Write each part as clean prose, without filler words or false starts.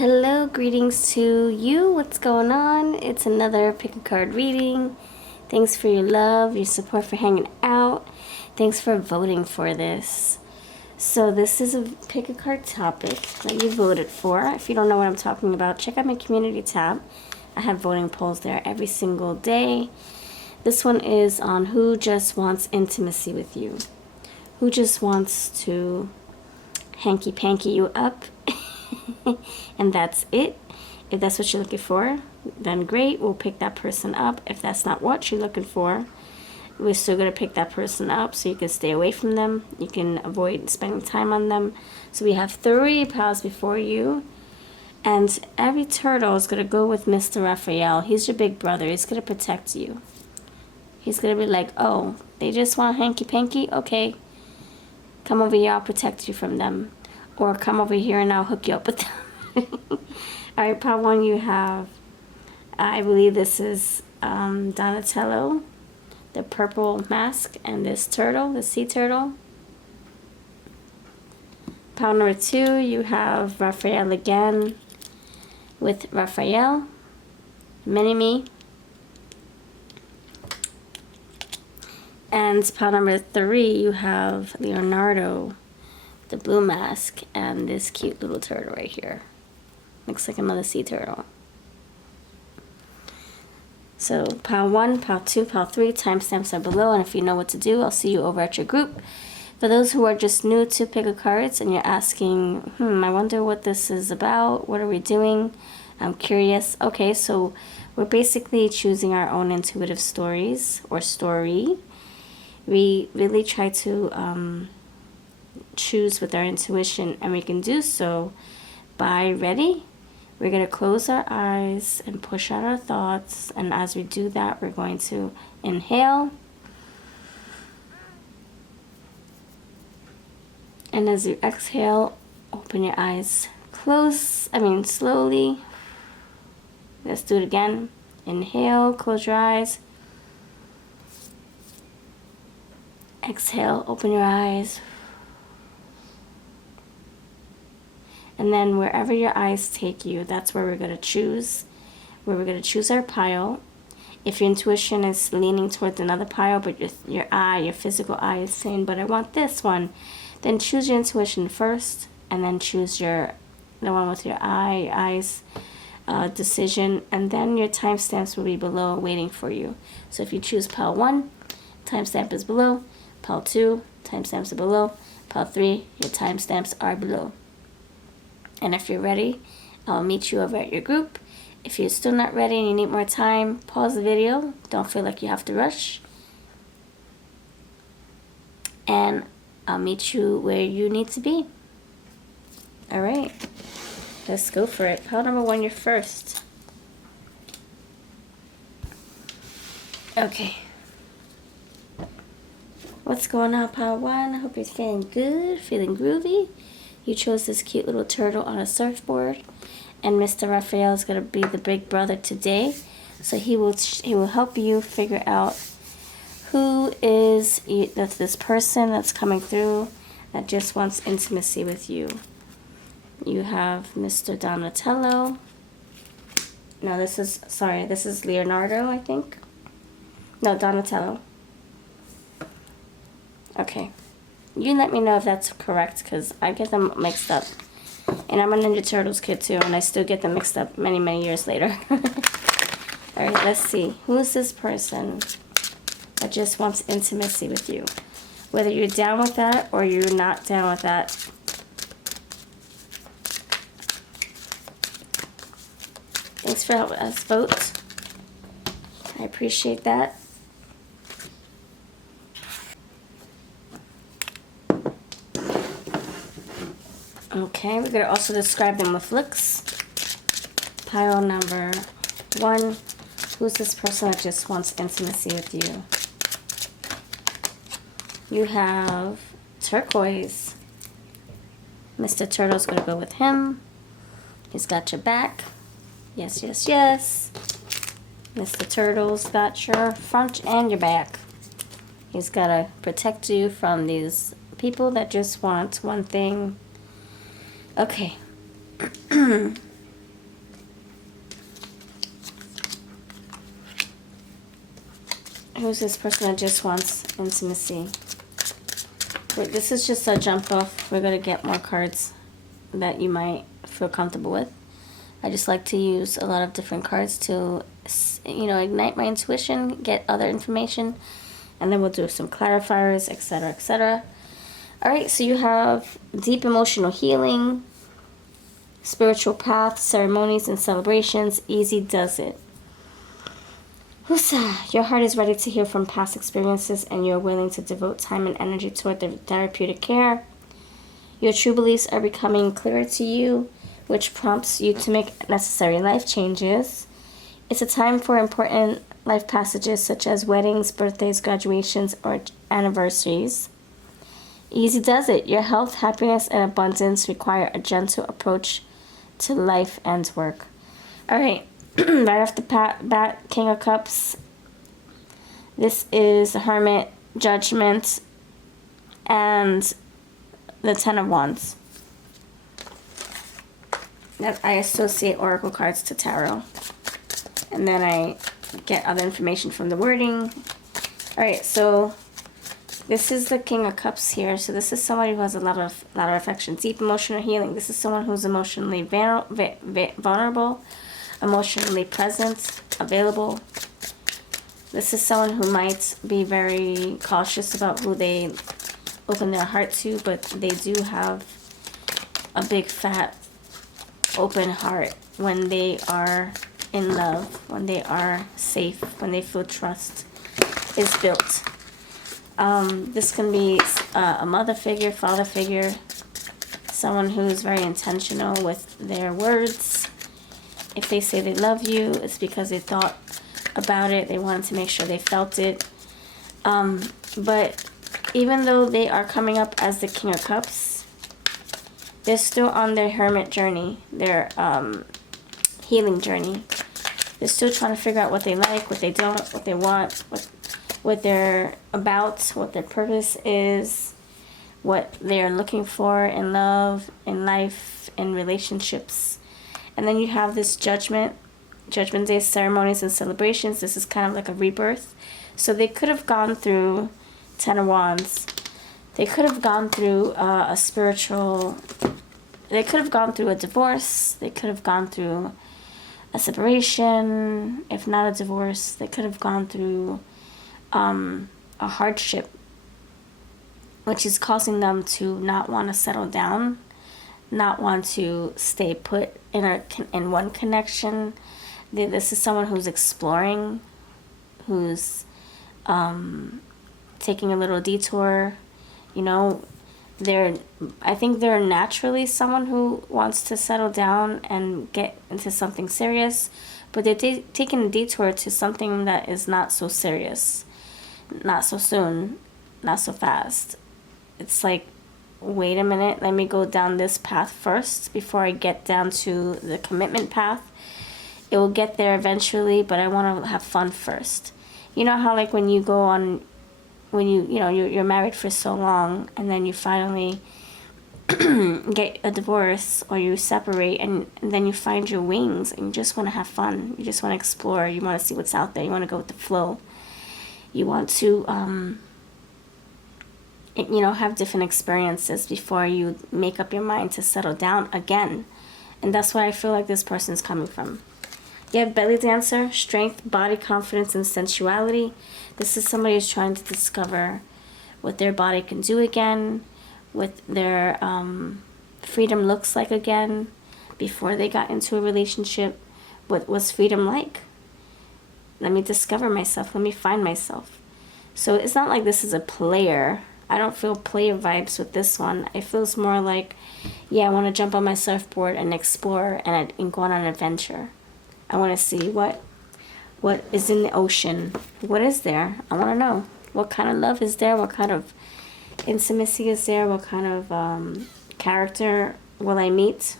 Hello, greetings to you. What's going on? It's another pick a card reading. Thanks for your love, your support, for hanging out. Thanks for voting for this. So this is a pick a card topic that you voted for. If you don't know what I'm talking about, check out my community tab. I have voting polls there every single day. This one is on who just wants intimacy with you. Who just wants to hanky-panky you up. And that's it. If that's what you're looking for, then great, we'll pick that person up. If that's not what you're looking for, we're still going to pick that person up so you can stay away from them. You can avoid spending time on them. So we have 3 piles before you. And every turtle is going to go with Mr. Raphael. He's your big brother. He's going to protect you. He's going to be like, oh, they just want hanky-panky? Okay. Come over here, I'll protect you from them. Or come over here and I'll hook you up with them. Alright, pile 1 you have, I believe this is Donatello, the purple mask, and this turtle, the sea turtle. Pile number 2 you have Raphael again with Raphael, Mini-Me. And pile number 3 you have Leonardo, the blue mask, and this cute little turtle right here. Looks like another sea turtle. So pile 1, pile 2, pile 3, timestamps are below, and if you know what to do, I'll see you over at your group. For those who are just new to pick a cards and you're asking, I wonder what this is about, what are we doing? I'm curious. Okay, so we're basically choosing our own intuitive stories or story. We really try to choose with our intuition, and we can do so by ready. We're going to close our eyes and push out our thoughts, and as we do that, we're going to inhale, and as you exhale, open your eyes slowly. Let's do it again. Inhale, close your eyes. Exhale, open your eyes. And then wherever your eyes take you, that's where we're going to choose. Where we're going to choose our pile. If your intuition is leaning towards another pile, but your physical eye is saying, but I want this one, then choose your intuition first, and then choose the one with your eyes decision, and then your timestamps will be below waiting for you. So if you choose pile 1, timestamp is below. Pile 2, timestamps are below. Pile 3, your timestamps are below. And if you're ready, I'll meet you over at your group. If you're still not ready and you need more time, pause the video. Don't feel like you have to rush. And I'll meet you where you need to be. Alright, let's go for it. Pile number 1, you're first. Okay. What's going on, pile 1? I hope you're feeling good, feeling groovy. You chose this cute little turtle on a surfboard, and Mr. Raphael is going to be the big brother today. So he will help you figure out who is this person that's coming through that just wants intimacy with you. You have Mr. Donatello. No, this is Leonardo, I think. No, Donatello. Okay. You let me know if that's correct, because I get them mixed up. And I'm a Ninja Turtles kid too, and I still get them mixed up many, many years later. Alright, let's see. Who is this person that just wants intimacy with you? Whether you're down with that or you're not down with that. Thanks for helping us vote. I appreciate that. Okay, we're going to also describe them with looks. Pile number 1, who's this person that just wants intimacy with you? You have turquoise. Mr. Turtle's going to go with him. He's got your back. Yes, yes, yes. Mr. Turtle's got your front and your back. He's got to protect you from these people that just want one thing. Okay. Who's this person that just wants intimacy? Wait, this is just a jump off. We're going to get more cards that you might feel comfortable with. I just like to use a lot of different cards to, you know, ignite my intuition, get other information, and then we'll do some clarifiers, etc., etc. All right, so you have deep emotional healing, spiritual path, ceremonies and celebrations. Easy does it. Your heart is ready to heal from past experiences, and you're willing to devote time and energy toward the therapeutic care. Your true beliefs are becoming clearer to you, which prompts you to make necessary life changes. It's a time for important life passages such as weddings, birthdays, graduations, or anniversaries. Easy does it. Your health, happiness, and abundance require a gentle approach to life and work. All right. Right off the bat, King of Cups. This is the Hermit, Judgment, and the Ten of Wands. I associate oracle cards to tarot. And then I get other information from the wording. Alright, so this is the King of Cups here. So this is somebody who has a lot of affection. Deep emotional healing. This is someone who's emotionally vulnerable, emotionally present, available. This is someone who might be very cautious about who they open their heart to, but they do have a big fat open heart when they are in love, when they are safe, when they feel trust is built. This can be a mother figure, father figure, someone who's very intentional with their words. If they say they love you, it's because they thought about it. They wanted to make sure they felt it. But even though they are coming up as the King of Cups, they're still on their hermit journey, their healing journey. They're still trying to figure out what they like, what they don't, what they want, what they're about, what their purpose is, what they're looking for in love, in life, in relationships. And then you have this Judgment Day, ceremonies and celebrations. This is kind of like a rebirth. So they could have gone through Ten of Wands. They could have gone through a spiritual... They could have gone through a divorce. They could have gone through a separation. If not a divorce, they could have gone through a hardship, which is causing them to not want to settle down, not want to stay put in one connection. This is someone who's exploring, who's taking a little detour. You know, I think they're naturally someone who wants to settle down and get into something serious, but they're taking a detour to something that is not so serious, not so soon, not so fast. It's like, wait a minute, let me go down this path first before I get down to the commitment path. It will get there eventually, but I want to have fun first. You know how like when you go on, when you're married for so long and then you finally get a divorce or you separate and then you find your wings and you just want to have fun. You just want to explore. You want to see what's out there. You want to go with the flow. You want to, have different experiences before you make up your mind to settle down again. And that's where I feel like this person's coming from. You have belly dancer, strength, body confidence, and sensuality. This is somebody who's trying to discover what their body can do again, what their freedom looks like again before they got into a relationship. What was freedom like? Let me discover myself. Let me find myself. So it's not like this is a player. I don't feel player vibes with this one. It feels more like, yeah, I want to jump on my surfboard and explore and go on an adventure. I want to see what is in the ocean. What is there? I want to know. What kind of love is there? What kind of intimacy is there? What kind of character will I meet?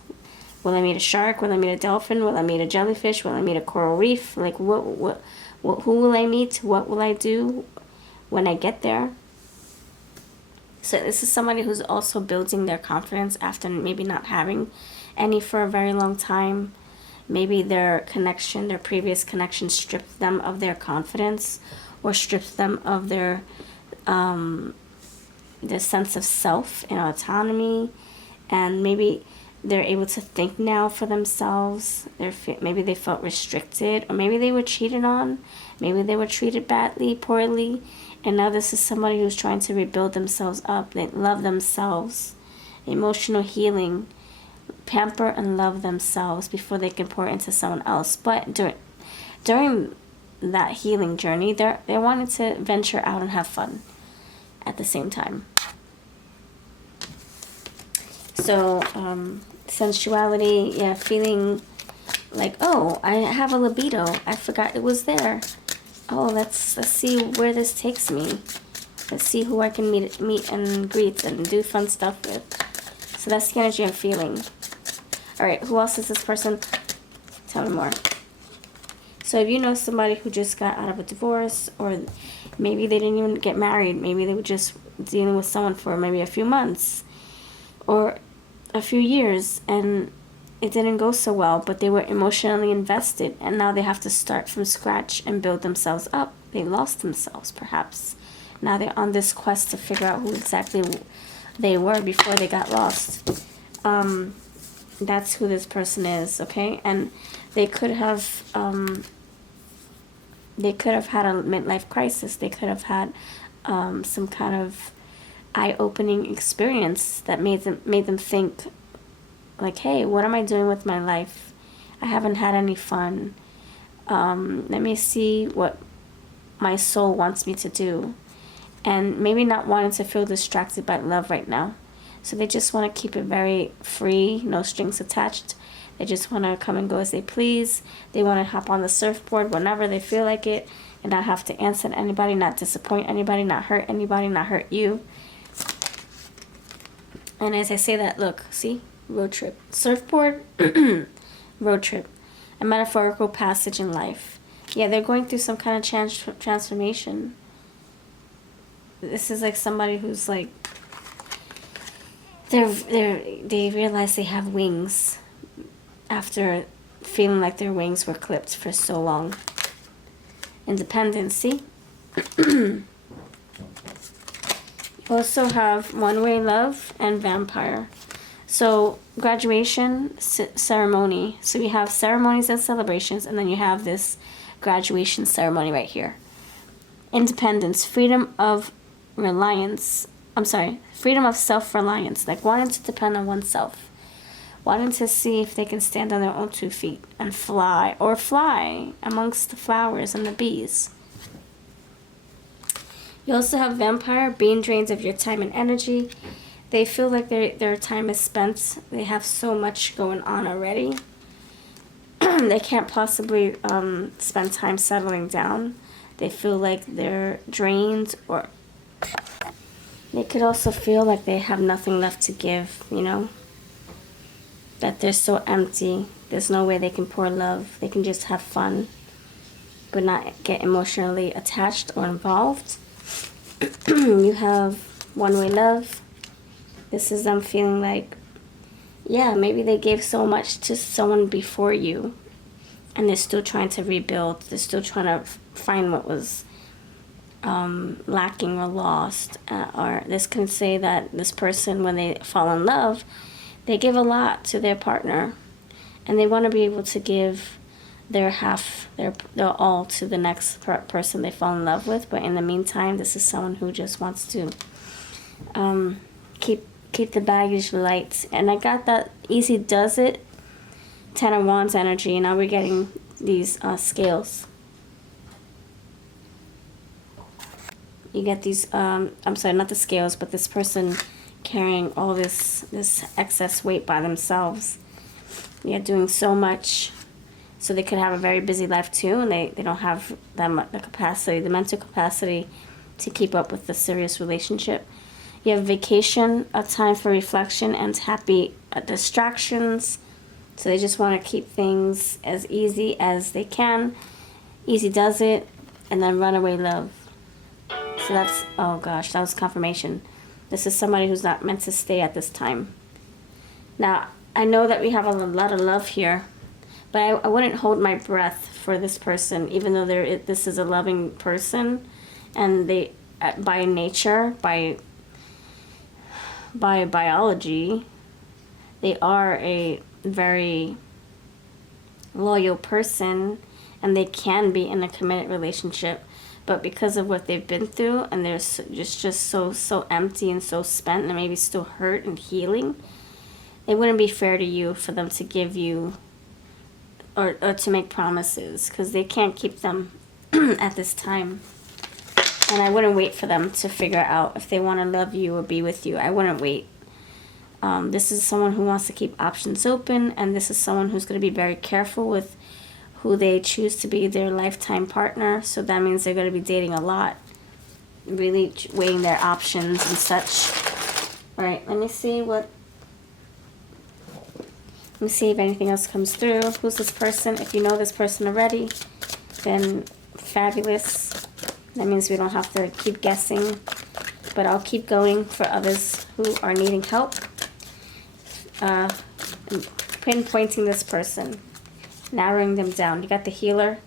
Will I meet a shark? Will I meet a dolphin? Will I meet a jellyfish? Will I meet a coral reef? Like, who will I meet? What will I do when I get there? So this is somebody who's also building their confidence after maybe not having any for a very long time. Maybe their previous connection stripped them of their confidence, or strips them of their sense of self and autonomy, and maybe they're able to think now for themselves. Maybe they felt restricted, or maybe they were cheated on, maybe they were treated badly, poorly, and now this is somebody who's trying to rebuild themselves up. They love themselves. Emotional healing, pamper and love themselves before they can pour into someone else. But during that healing journey, they wanted to venture out and have fun at the same time. So sensuality, yeah, feeling like, oh, I have a libido, I forgot it was there. Oh, let's see where this takes me. Let's see who I can meet and greet and do fun stuff with. So that's the energy I'm feeling. All right, who else is this person? Tell me more. So if you know somebody who just got out of a divorce, or maybe they didn't even get married, maybe they were just dealing with someone for maybe a few months or a few years, and it didn't go so well, but they were emotionally invested, and now they have to start from scratch and build themselves up. They lost themselves, perhaps. Now they're on this quest to figure out who exactly they were before they got lost. That's who this person is, okay? And they could have had a midlife crisis. They could have had some kind of eye-opening experience that made them think, like, hey, what am I doing with my life? I haven't had any fun. Let me see what my soul wants me to do. And maybe not wanting to feel distracted by love right now. So they just want to keep it very free, no strings attached. They just want to come and go as they please. They want to hop on the surfboard whenever they feel like it and not have to answer to anybody, not disappoint anybody, not hurt anybody, not hurt you. And as I say that, look, see? Road trip. Surfboard, road trip. A metaphorical passage in life. Yeah, they're going through some kind of transformation. This is like somebody who's like, they realize they have wings after feeling like their wings were clipped for so long. Independence, see? You also have one-way love and vampire. So graduation ceremony. So we have ceremonies and celebrations, and then you have this graduation ceremony right here. Independence, freedom of reliance. Freedom of self-reliance, like wanting to depend on oneself. Wanting to see if they can stand on their own 2 feet and fly, or fly amongst the flowers and the bees. You also have vampire, being drained of your time and energy. They feel like their time is spent. They have so much going on already. They can't possibly spend time settling down. They feel like they're drained, or they could also feel like they have nothing left to give, you know? That they're so empty. There's no way they can pour love. They can just have fun, but not get emotionally attached or involved. You have one-way love. This is them feeling like, yeah, maybe they gave so much to someone before you, and they're still trying to rebuild. They're still trying to find what was lacking or lost. Or this can say that this person, when they fall in love, they give a lot to their partner, and they want to be able to give their half, their all to the next person they fall in love with. But in the meantime, this is someone who just wants to keep the baggage light. And I got that easy does it, 10 of Wands energy, and now we're getting these scales. You get these, I'm sorry, not the scales, but this person carrying all this excess weight by themselves. Yeah, doing so much. So they could have a very busy life too, and they don't have the capacity, the mental capacity to keep up with the serious relationship. You have vacation, a time for reflection and happy distractions. So they just want to keep things as easy as they can. Easy does it. And then runaway love. So that's, oh gosh, that was confirmation. This is somebody who's not meant to stay at this time. Now, I know that we have a lot of love here, but I wouldn't hold my breath for this person, even though this is a loving person. And they, by nature, by biology, they are a very loyal person, and they can be in a committed relationship, but because of what they've been through, and they're just so empty and so spent, and maybe still hurt and healing, it wouldn't be fair to you for them to give you or to make promises, because they can't keep them at this time. And I wouldn't wait for them to figure out if they want to love you or be with you. I wouldn't wait. This is someone who wants to keep options open, and this is someone who's going to be very careful with who they choose to be their lifetime partner. So that means they're going to be dating a lot, really weighing their options and such. All right, let me see if anything else comes through. Who's this person? If you know this person already, then fabulous. That means we don't have to keep guessing, but I'll keep going for others who are needing help. Pinpointing this person, narrowing them down. You got the healer.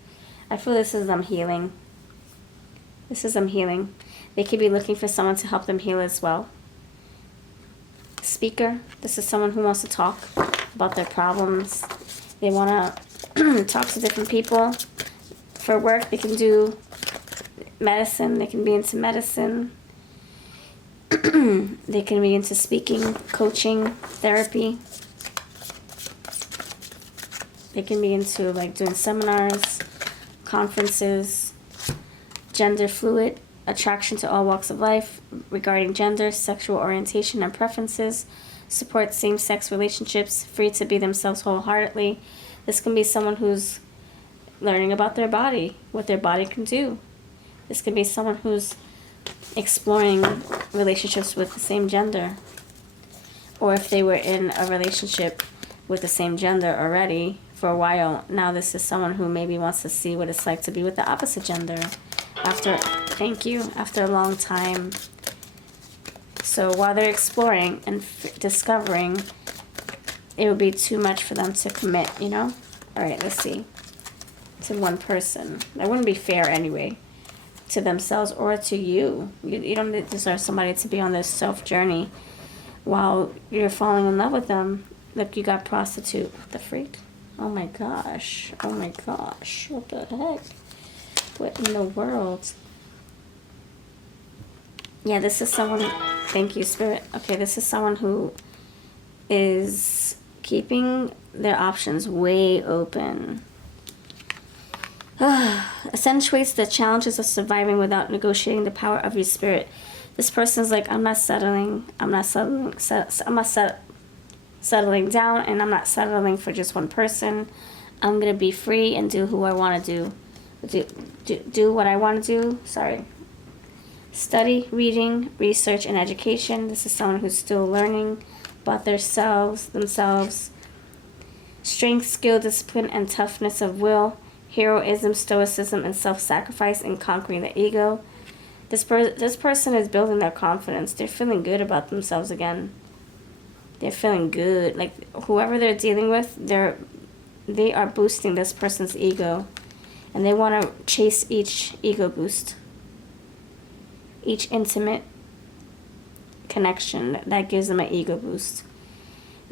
I feel this is them healing. This is them healing. They could be looking for someone to help them heal as well. Speaker. This is someone who wants to talk about their problems. They want to talk to different people. For work, they can do medicine. They can be into medicine. They can be into speaking, coaching, therapy. They can be into like doing seminars, conferences, gender fluid, attraction to all walks of life, regarding gender, sexual orientation and preferences, support same-sex relationships, free to be themselves wholeheartedly. This can be someone who's learning about their body, what their body can do. This can be someone who's exploring relationships with the same gender. Or if they were in a relationship with the same gender already for a while, now this is someone who maybe wants to see what it's like to be with the opposite gender after a long time. So while they're exploring and discovering, it would be too much for them to commit, you know? All right, let's see. To one person. That wouldn't be fair anyway. To themselves or to you. You don't deserve somebody to be on this self journey while you're falling in love with them. Look, you got prostitute. The freak. Oh my gosh. Oh my gosh. What the heck? What in the world? Yeah, this is someone. Thank you, Spirit. Okay, this is someone who is keeping their options way open. Accentuates the challenges of surviving without negotiating the power of your spirit. This person's like, I'm not settling down, and I'm not settling for just one person. I'm gonna be free and do who I want to do what I want to do. Sorry. Study, reading, research, and education. This is someone who's still learning about themselves. Strength, skill, discipline, and toughness of will. Heroism, stoicism, and self-sacrifice in conquering the ego. This person is building their confidence. They're feeling good about themselves again. They're feeling good. Like whoever they're dealing with, they are boosting this person's ego, and they want to chase each ego boost, each intimate connection that gives them an ego boost.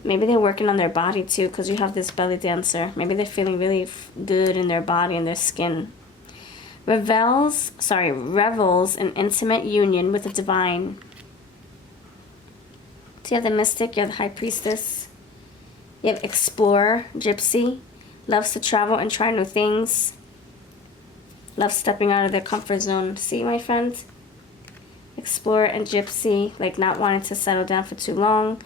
Maybe they're working on their body too, because you have this belly dancer. Maybe they're feeling really good in their body and their skin. Revels in intimate union with the divine. So you have the mystic, you have the high priestess. You have explorer, gypsy. Loves to travel and try new things. Loves stepping out of their comfort zone. See, my friends? Explorer and gypsy, like not wanting to settle down for too long.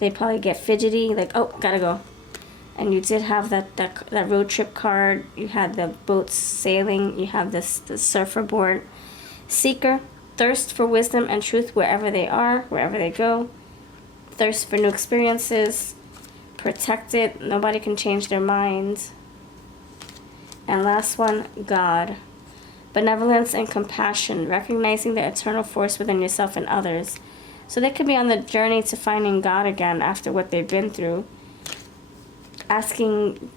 They probably get fidgety, like, oh, gotta go. And you did have that road trip card. You had the boats sailing. You have the surfer board. Seeker, thirst for wisdom and truth wherever they are, wherever they go. Thirst for new experiences. Protected. Nobody can change their mind. And last one, God. Benevolence and compassion, recognizing the eternal force within yourself and others. So they could be on the journey to finding God again after what they've been through. Asking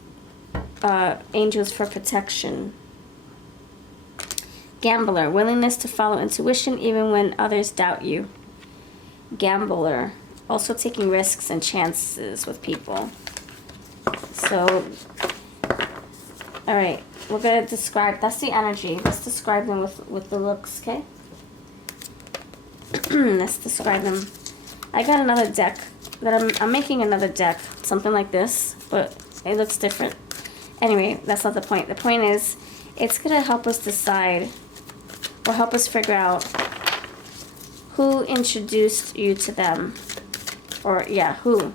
angels for protection. Gambler, willingness to follow intuition even when others doubt you. Gambler, also taking risks and chances with people. So, all right, we're gonna describe, that's the energy. Let's describe them with the looks, okay? Let's describe them. I got another deck that I'm making another deck, something like this, but it looks different. Anyway, that's not the point. The point is, it's gonna help us decide, or help us figure out who introduced you to them. Or, yeah, who?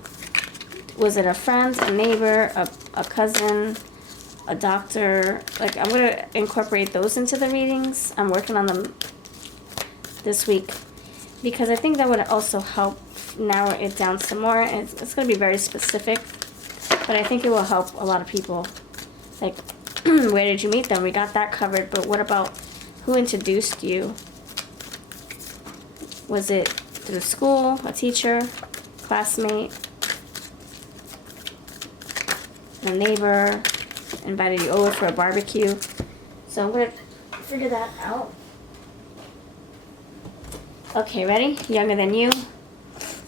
Was it a friend, a neighbor, a cousin, a doctor? Like, I'm going to incorporate those into the readings. I'm working on them this week. Because I think that would also help narrow it down some more. It's going to be very specific. But I think it will help a lot of people. Like, where did you meet them? We got that covered. But what about who introduced you? Was it through school, a teacher, classmate, a neighbor, invited you over for a barbecue? So I'm going to figure that out. Okay, ready? Younger than you,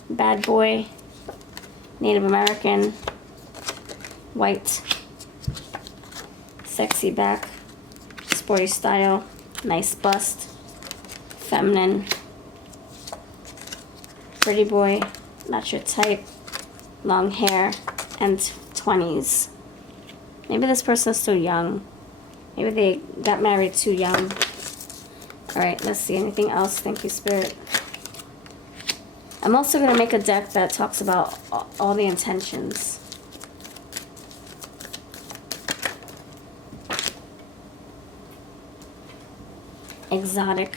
bad boy, Native American, white, sexy back, sporty style, nice bust, feminine, pretty boy, not your type, long hair, and 20s. Maybe this person is still young. Maybe they got married too young. Alright, let's see. Anything else? Thank you, Spirit. I'm also going to make a deck that talks about all the intentions. Exotic.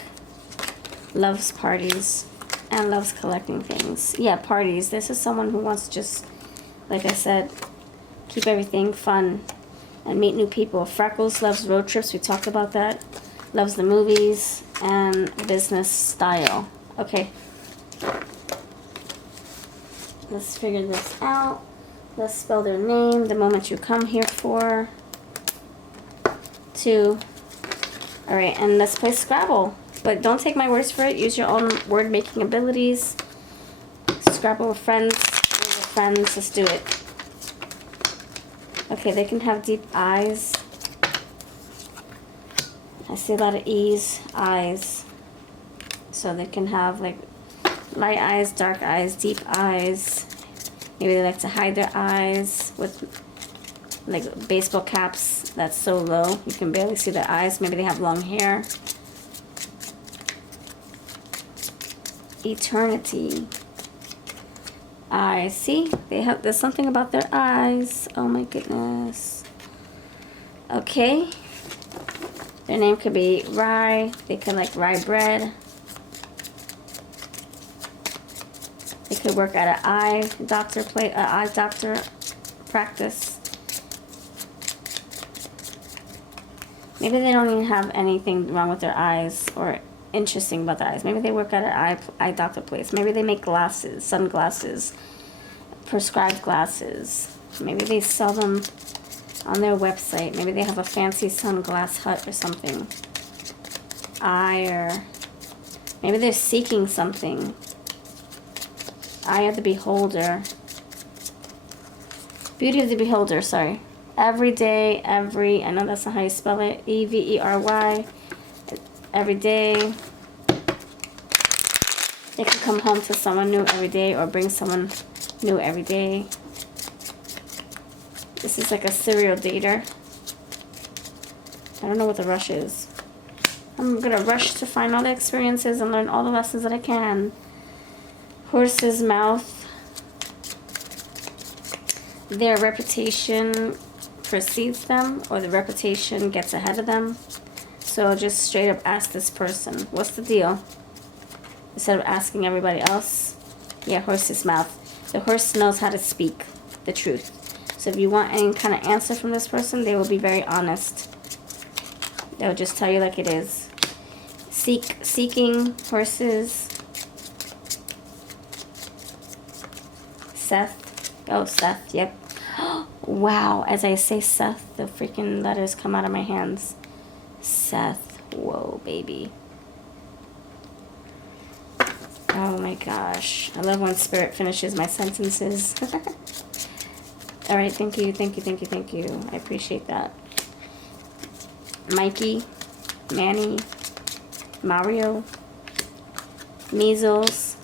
Loves parties. And loves collecting things. Yeah, parties. This is someone who wants to just, like I said, keep everything fun and meet new people. Freckles loves road trips. We talked about that. Loves the movies and business style. Okay. Let's figure this out. Let's spell their name, the moment you come here for. 2. Alright, and let's play Scrabble. But don't take my words for it. Use your own word-making abilities. Scrabble with friends. With friends. Let's do it. Okay, they can have deep eyes. I see a lot of E's, eyes. So they can have like light eyes, dark eyes, deep eyes. Maybe they like to hide their eyes with like baseball caps that's so low you can barely see their eyes. Maybe they have long hair. Eternity. I see. There's something about their eyes. Oh my goodness. Okay. Their name could be Rye. They could like rye bread. They could work at an eye doctor practice. Maybe they don't even have anything wrong with their eyes or interesting about their eyes. Maybe they work at an eye doctor place. Maybe they make glasses, sunglasses, prescribed glasses. Maybe they sell them on their website. Maybe they have a fancy sunglass hut or something. Or maybe they're seeking something. Eye of the beholder. Beauty of the beholder, sorry. Every day, I know that's not how you spell it. E-V-E-R-Y. Every day. They can come home to someone new every day or bring someone new every day. This is like a serial dater. I don't know what the rush is. I'm gonna rush to find all the experiences and learn all the lessons that I can. Horse's mouth. Their reputation precedes them, or the reputation gets ahead of them. So just straight up ask this person, what's the deal? Instead of asking everybody else. Yeah, horse's mouth. The horse knows how to speak the truth. So if you want any kind of answer from this person, they will be very honest. They'll just tell you like it is. Seeking horses. Seth. Oh, Seth, yep. Wow, as I say Seth, the freaking letters come out of my hands. Seth. Whoa, baby. Oh my gosh. I love when Spirit finishes my sentences. All right, thank you, thank you, thank you, thank you. I appreciate that. Mikey, Manny, Mario, measles.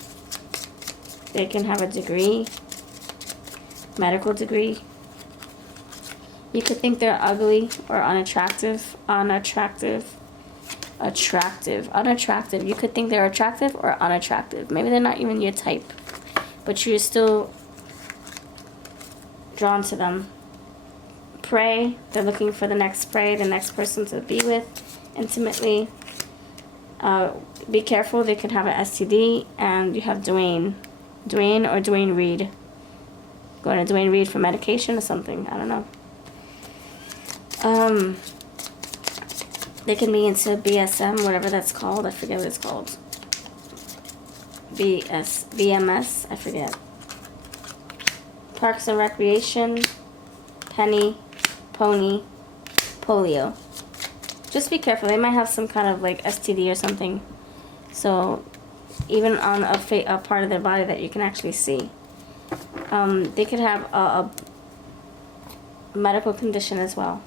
They can have a degree, medical degree. You could think they're ugly or unattractive, unattractive. You could think they're attractive or unattractive. Maybe they're not even your type, but you're still drawn to them. Prey, they're looking for the next prey, the next person to be with intimately. Be careful, they could have an STD. And you have Dwayne or Dwayne Reed. Going to Dwayne Reed for medication or something, I don't know. They can be into BSM, whatever that's called. I forget what it's called. VMS, I forget. Parks and Recreation, Penny, Pony, Polio. Just be careful. They might have some kind of like STD or something. So even on a part of their body that you can actually see. They could have a medical condition as well,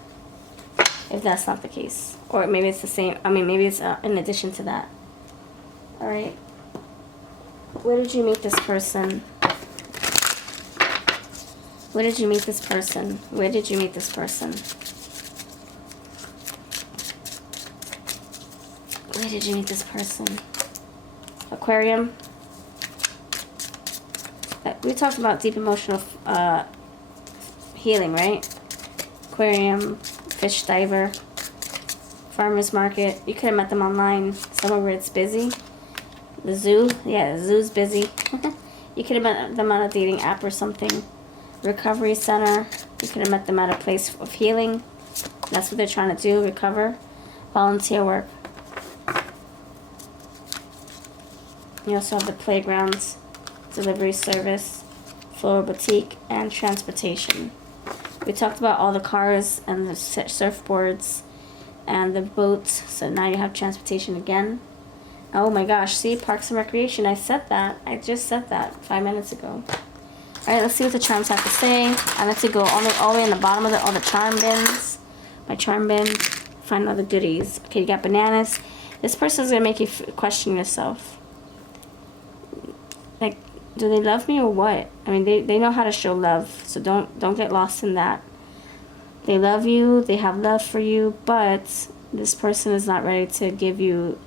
if that's not the case. Or maybe it's the same. I mean, maybe it's in addition to that. All right. Where did you meet this person? Where did you meet this person? Where did you meet this person? Where did you meet this person? Aquarium. We talked about deep emotional healing, right? Aquarium, fish diver, farmer's market. You could have met them online, somewhere where it's busy. The zoo. Yeah, the zoo's busy. You could have met them on a dating app or something. Recovery center. You could have met them at a place of healing. That's what they're trying to do, recover. Volunteer work. You also have the playgrounds, delivery service, floral boutique, and transportation. We talked about all the cars and the surfboards and the boats. So now you have transportation again. Oh my gosh, see, Parks and Recreation. I said that. I just said that 5 minutes ago. Alright, let's see what the charms have to say. I like to go all the way in the bottom of all the charm bins. My charm bin. Find all the goodies. Okay, you got bananas. This person's going to make you question yourself. Like, do they love me or what? I mean, they know how to show love. So don't get lost in that. They love you. They have love for you. But this person is not ready to give you,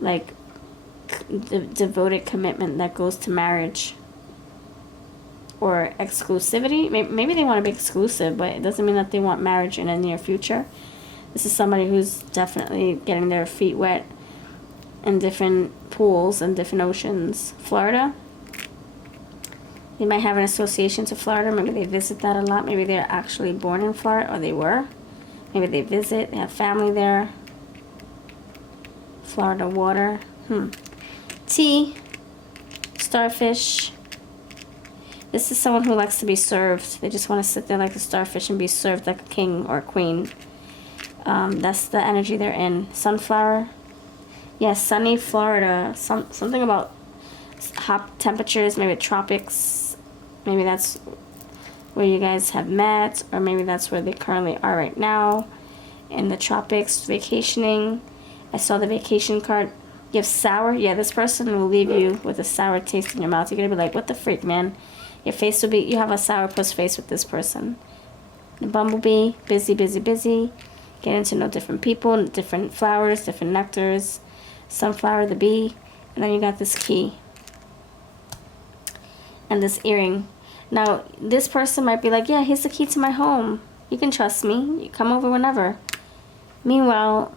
like, the devoted commitment that goes to marriage. Or exclusivity. Maybe they want to be exclusive, but it doesn't mean that they want marriage in the near future. This is somebody who's definitely getting their feet wet in different pools and different oceans. Florida. They might have an association to Florida. Maybe they visit that a lot. Maybe they're actually born in Florida, or they were. Maybe they visit. They have family there. Florida water. Tea. Starfish. This is someone who likes to be served. They just want to sit there like a starfish and be served like a king or a queen. That's the energy they're in. Sunflower. Yes, sunny Florida. Something about hot temperatures, maybe tropics. Maybe that's where you guys have met, or maybe that's where they currently are right now, in the tropics, vacationing. I saw the vacation card. You have sour. Yeah, this person will leave you with a sour taste in your mouth. You're gonna be like, what the freak, man? Your face will be, you have a sourpuss face with this person. The bumblebee, busy, busy, busy. Getting to know different people, different flowers, different nectars. Sunflower, the bee. And then you got this key. And this earring. Now, this person might be like, yeah, here's the key to my home. You can trust me. You come over whenever. Meanwhile,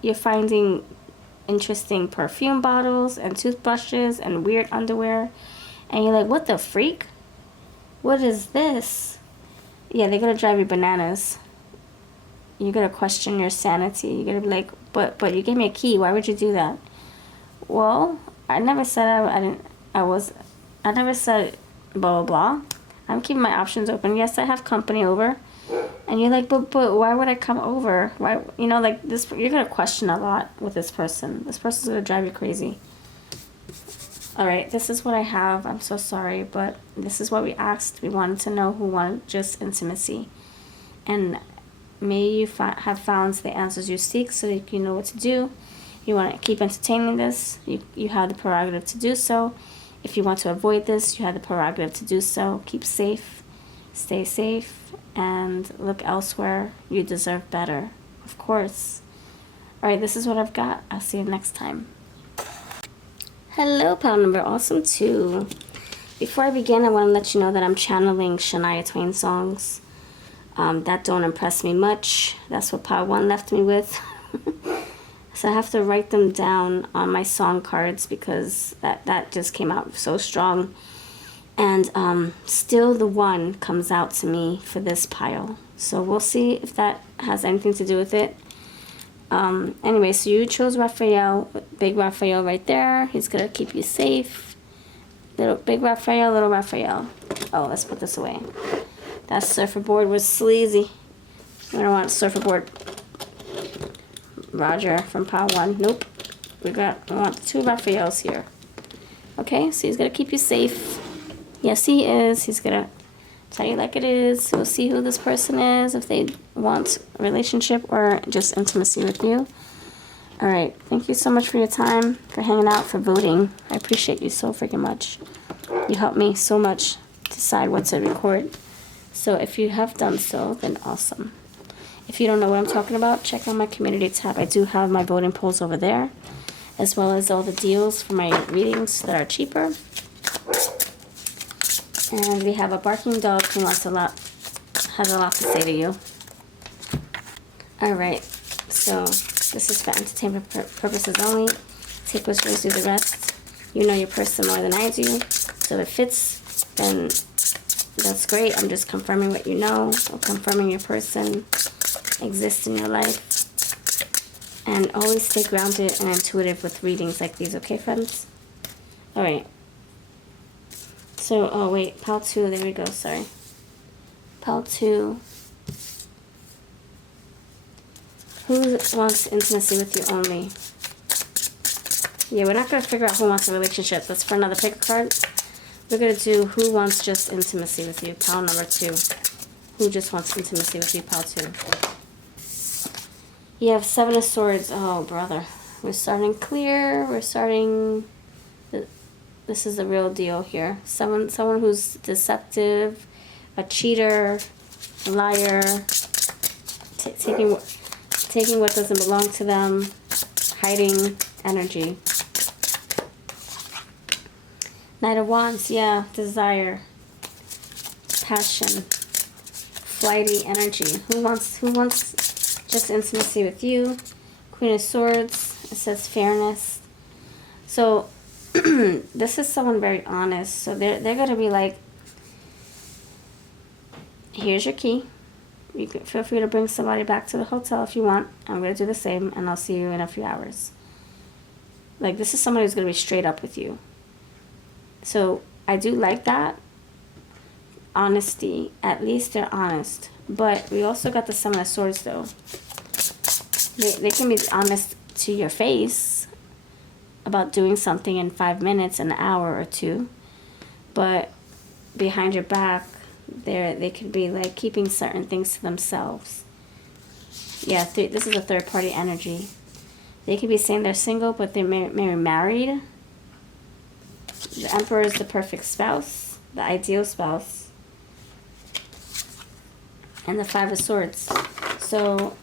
you're finding interesting perfume bottles and toothbrushes and weird underwear. And you're like, what the freak? What is this? Yeah, they're going to drive you bananas. You're going to question your sanity. You're going to be like, but you gave me a key. Why would you do that? Well, I never said I never said blah, blah, blah. I'm keeping my options open. Yes, I have company over. And you're like, but why would I come over? Why, you know, like this, you're going to question a lot with this person. This person's going to drive you crazy. All right, this is what I have. I'm so sorry, but this is what we asked. We wanted to know who wanted just intimacy. And may you have found the answers you seek so that you know what to do. You want to keep entertaining this, you have the prerogative to do so. If you want to avoid this, you have the prerogative to do so. Keep safe, stay safe, and look elsewhere. You deserve better, of course. All right, this is what I've got. I'll see you next time. Hello, pile number awesome 2. Before I begin, I want to let you know that I'm channeling Shania Twain songs. That don't impress me much. That's what pile 1 left me with. So I have to write them down on my song cards because that just came out so strong. And still the 1 comes out to me for this pile. So we'll see if that has anything to do with it. Anyway, so you chose Raphael, big Raphael right there. He's going to keep you safe. Big Raphael, little Raphael. Oh, let's put this away. That surfer board was sleazy. We don't want a surfer board. Roger from pile 1. Nope. We want 2 Raphaels here. Okay, so he's going to keep you safe. Yes, he is. He's going to tell you like it is. We'll see who this person is, if they want a relationship or just intimacy with you. All right. Thank you so much for your time, for hanging out, for voting. I appreciate you so freaking much. You helped me so much decide what to record. So if you have done so, then awesome. If you don't know what I'm talking about, check out my community tab. I do have my voting polls over there, as well as all the deals for my readings that are cheaper. And we have a barking dog who has a lot to say to you. All right, so this is for entertainment purposes only. Take what's yours, do the rest. You know your person more than I do, so if it fits, then that's great. I'm just confirming what you know, or confirming your person exists in your life. And always stay grounded and intuitive with readings like these, okay, friends? All right. So, oh wait, pile 2, there we go, sorry. Pile 2. Who wants intimacy with you only? Yeah, we're not going to figure out who wants a relationship. That's for another pick a card. We're going to do who wants just intimacy with you, pile number 2. Who just wants intimacy with you, pile 2. You have 7 of Swords. Oh, brother. We're starting clear. We're starting... This is the real deal here. Someone who's deceptive, a cheater, a liar, taking what doesn't belong to them, hiding energy. Knight of Wands, yeah, desire, passion, flighty energy. Who wants just intimacy with you? Queen of Swords. It says fairness. So this is someone very honest. So they're gonna be like, here's your key. You can feel free to bring somebody back to the hotel if you want. I'm gonna do the same, and I'll see you in a few hours. Like, this is someone who's gonna be straight up with you. So I do like that honesty. At least they're honest. But we also got the 7 of Swords though. They can be honest to your face about doing something in 5 minutes, an hour or 2, but behind your back, they could be like keeping certain things to themselves. Yeah, this is a third party energy. They could be saying they're single, but they're maybe married. The Emperor is the perfect spouse, the ideal spouse, and the 5 of Swords. So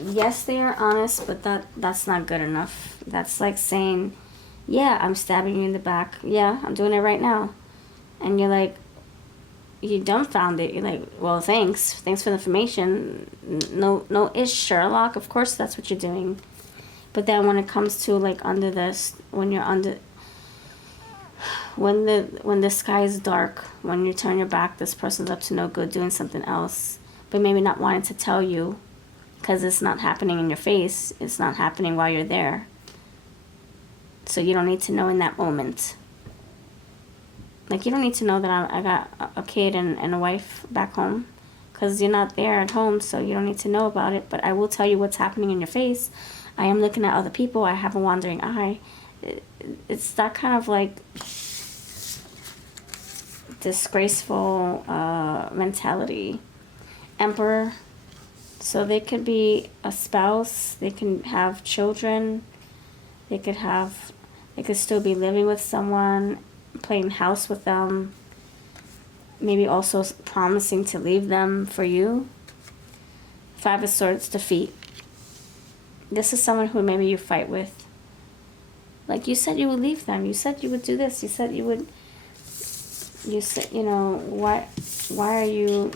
yes, they are honest, but that's not good enough. That's like saying, yeah, I'm stabbing you in the back. Yeah, I'm doing it right now. And you're like, you dumbfounded. You're like, well, thanks. Thanks for the information. No ish, Sherlock. Of course that's what you're doing. But then when it comes to like under this, when the sky is dark, when you turn your back, this person's up to no good doing something else. But maybe not wanting to tell you because it's not happening in your face. It's not happening while you're there. So you don't need to know in that moment. Like, you don't need to know that I got a kid and a wife back home. because you're not there at home, so you don't need to know about it. But I will tell you what's happening in your face. I am looking at other people. I have a wandering eye. It's that kind of like disgraceful mentality. Emperor. So they could be a spouse. They can have children. They could still be living with someone, playing house with them. Maybe also promising to leave them for you. Five of Swords, defeat. This is someone who maybe you fight with. Like, you said you would leave them. You said you would do this. You said you would. You said, you know, why are you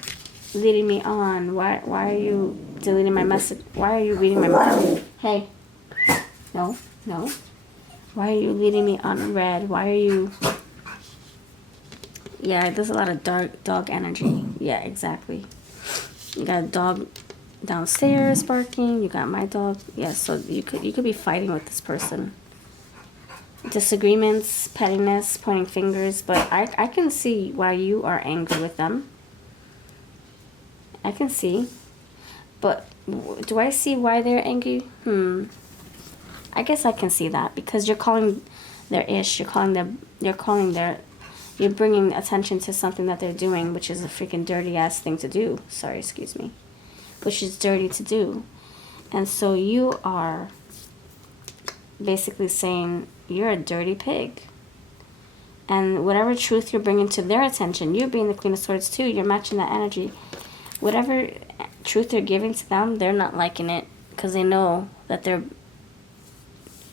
leading me on? Why are you deleting my message? Why are you reading my mind? Hey. No. Why are you leading me on red? Why are you... Yeah, there's a lot of dog energy. Yeah, exactly. You got a dog downstairs barking. You got my dog. Yeah, so you could be fighting with this person. Disagreements, pettiness, pointing fingers. But I can see why you are angry with them. I can see. But do I see why they're angry? I guess I can see that, because you're calling their ish. You're bringing attention to something that they're doing, which is a freaking dirty ass thing to do. Sorry, excuse me. Which is dirty to do. And so you are basically saying you're a dirty pig. And whatever truth you're bringing to their attention, you being the Queen of Swords too, you're matching that energy. Whatever truth you're giving to them, they're not liking it, because they know that they're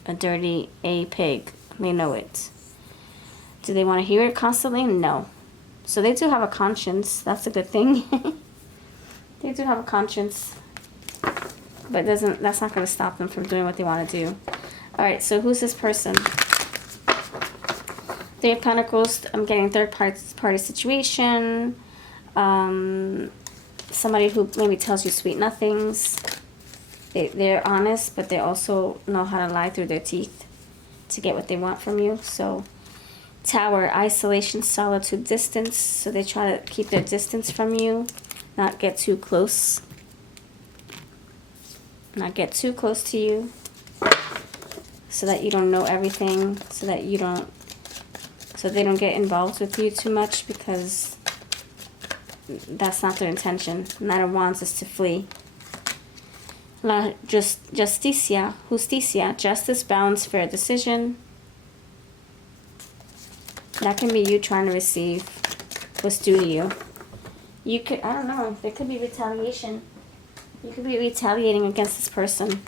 a dirty pig. They know it. Do they want to hear it constantly? No. So they do have a conscience. That's a good thing. They do have a conscience. But that's not going to stop them from doing what they want to do. Alright, so who's this person? Three of Pentacles. I'm getting third party situation. Somebody who maybe tells you sweet nothings. They're honest, but they also know how to lie through their teeth to get what they want from you. So... Tower, isolation, solitude, distance. So they try to keep their distance from you. Not get too close. Not get too close to you. So that you don't know everything. So that you don't... So they don't get involved with you too much, because that's not their intention. Knight of Wands is to flee. Justicia. Justice, balance, fair decision. That can be you trying to receive what's due to you. You could, I don't know, there could be retaliation. You could be retaliating against this person.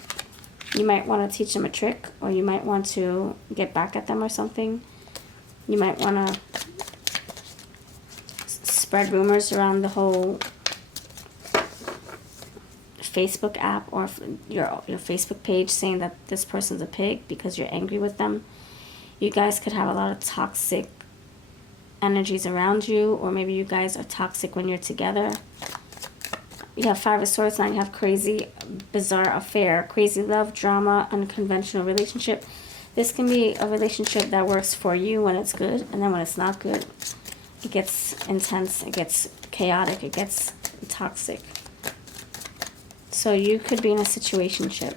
You might want to teach them a trick, or you might want to get back at them or something. You might want to spread rumors around the whole Facebook app or your Facebook page, saying that this person's a pig because you're angry with them. You guys could have a lot of toxic energies around you, or maybe you guys are toxic when you're together. You have Five of Swords, now you have crazy, bizarre affair, crazy love, drama, unconventional relationship. This can be a relationship that works for you when it's good, and then when it's not good, it gets intense, it gets chaotic, it gets toxic. So you could be in a situationship.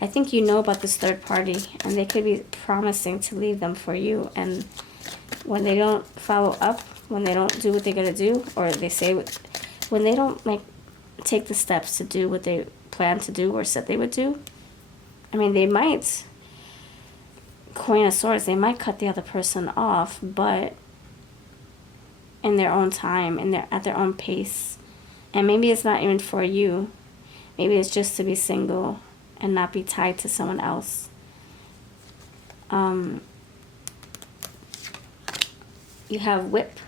I think you know about this third party, and they could be promising to leave them for you, and when they don't follow up, when they don't do what they're gonna do, or they say when they don't take the steps to do what they plan to do or said they would do, I mean, they might, Queen of Swords, they might cut the other person off, but in their own time, at their own pace. And maybe it's not even for you. Maybe it's just to be single and not be tied to someone else. You have whip,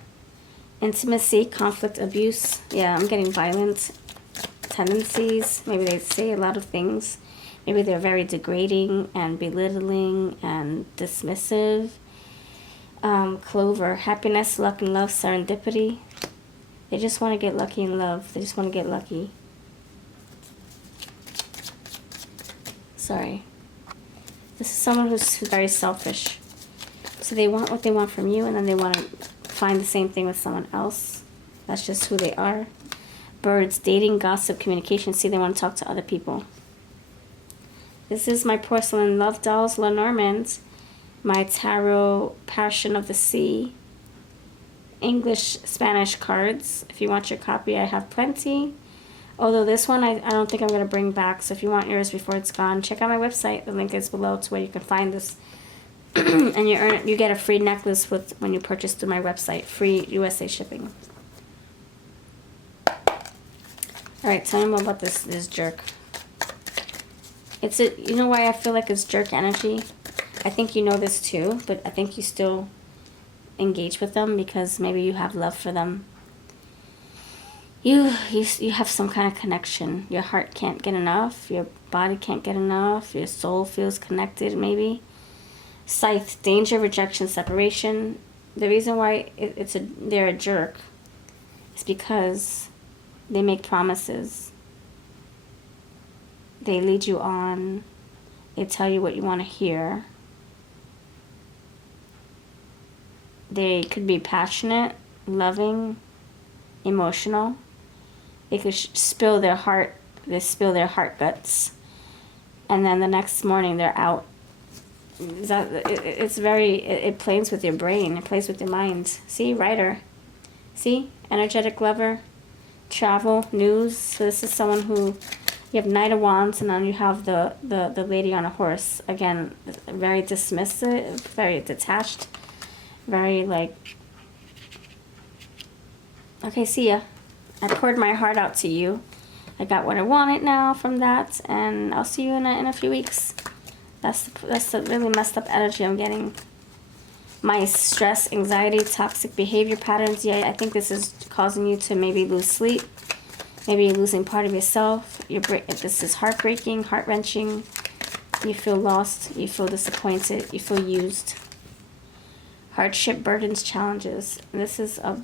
intimacy, conflict, abuse. Yeah, I'm getting violent tendencies. Maybe they say a lot of things. Maybe they're very degrading and belittling and dismissive. Clover, happiness, luck and love, serendipity. They just want to get lucky in love. They just want to get lucky. Sorry. This is someone who's very selfish. So they want what they want from you, and then they want to find the same thing with someone else. That's just who they are. Birds, dating, gossip, communication. See, they want to talk to other people. This is my porcelain love dolls, Lenormand. My tarot, Passion of the Sea. English, Spanish cards. If you want your copy, I have plenty. Although this one, I don't think I'm going to bring back. So if you want yours before it's gone, check out my website. The link is below to where you can find this. And you get a free necklace when you purchase through my website. Free USA shipping. Alright, tell me more about this jerk. You know why I feel like it's jerk energy? I think you know this too, but I think you still engage with them because maybe you have love for them. You have some kind of connection. Your heart can't get enough. Your body can't get enough. Your soul feels connected, maybe. Scythe, danger, rejection, separation. The reason why they're a jerk is because they make promises. They lead you on. They tell you what you want to hear. They could be passionate, loving, emotional. They could spill their heart. They spill their heart guts, and then the next morning they're out. It plays with your brain. It plays with your mind. See, writer. See, energetic lover, travel, news. So this is someone who, you have Knight of Wands, and then you have the lady on a horse. Again, very dismissive, very detached, very like, okay, see ya. I poured my heart out to you. I got what I wanted now from that, and I'll see you in a few weeks. That's the really messed up energy I'm getting. My stress, anxiety, toxic behavior patterns. Yeah, I think this is causing you to maybe lose sleep. Maybe you're losing part of yourself. This is heartbreaking, heart-wrenching. You feel lost. You feel disappointed. You feel used. Hardship, burdens, challenges. This is a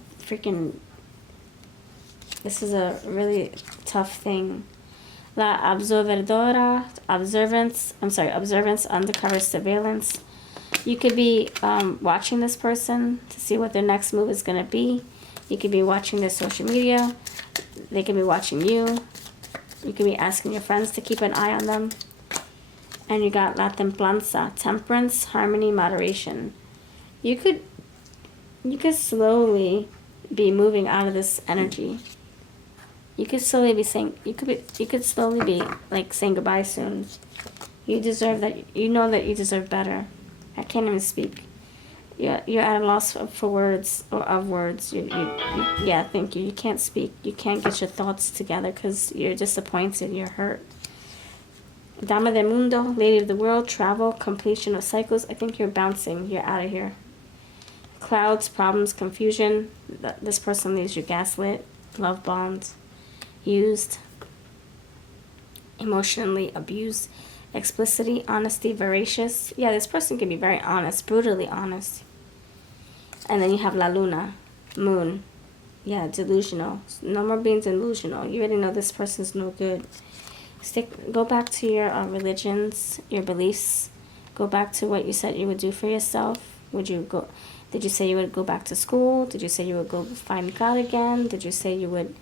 really tough thing. La observadora, observance, undercover surveillance. You could be watching this person to see what their next move is going to be. You could be watching their social media. They could be watching you. You could be asking your friends to keep an eye on them. And you got La templanza, temperance, harmony, moderation. You could slowly be moving out of this energy. You could slowly be saying, you could slowly be like saying goodbye soon. You deserve that. You know that you deserve better. I can't even speak. You're at a loss for words or of words. Yeah, thank you. You can't speak. You can't get your thoughts together because you're disappointed. You're hurt. Dama del Mundo, Lady of the World, travel, completion of cycles. I think you're bouncing. You're out of here. Clouds, problems, confusion. This person leaves you gaslit. Love bombed. Used. Emotionally abused. Explicitity, honesty, voracious. Yeah, this person can be very honest, brutally honest. And then you have La Luna, moon. Yeah, delusional. No more being delusional. You already know this person's no good. Go back to your religions, your beliefs. Go back to what you said you would do for yourself. Did you say you would go back to school? Did you say you would go find God again? Did you say you would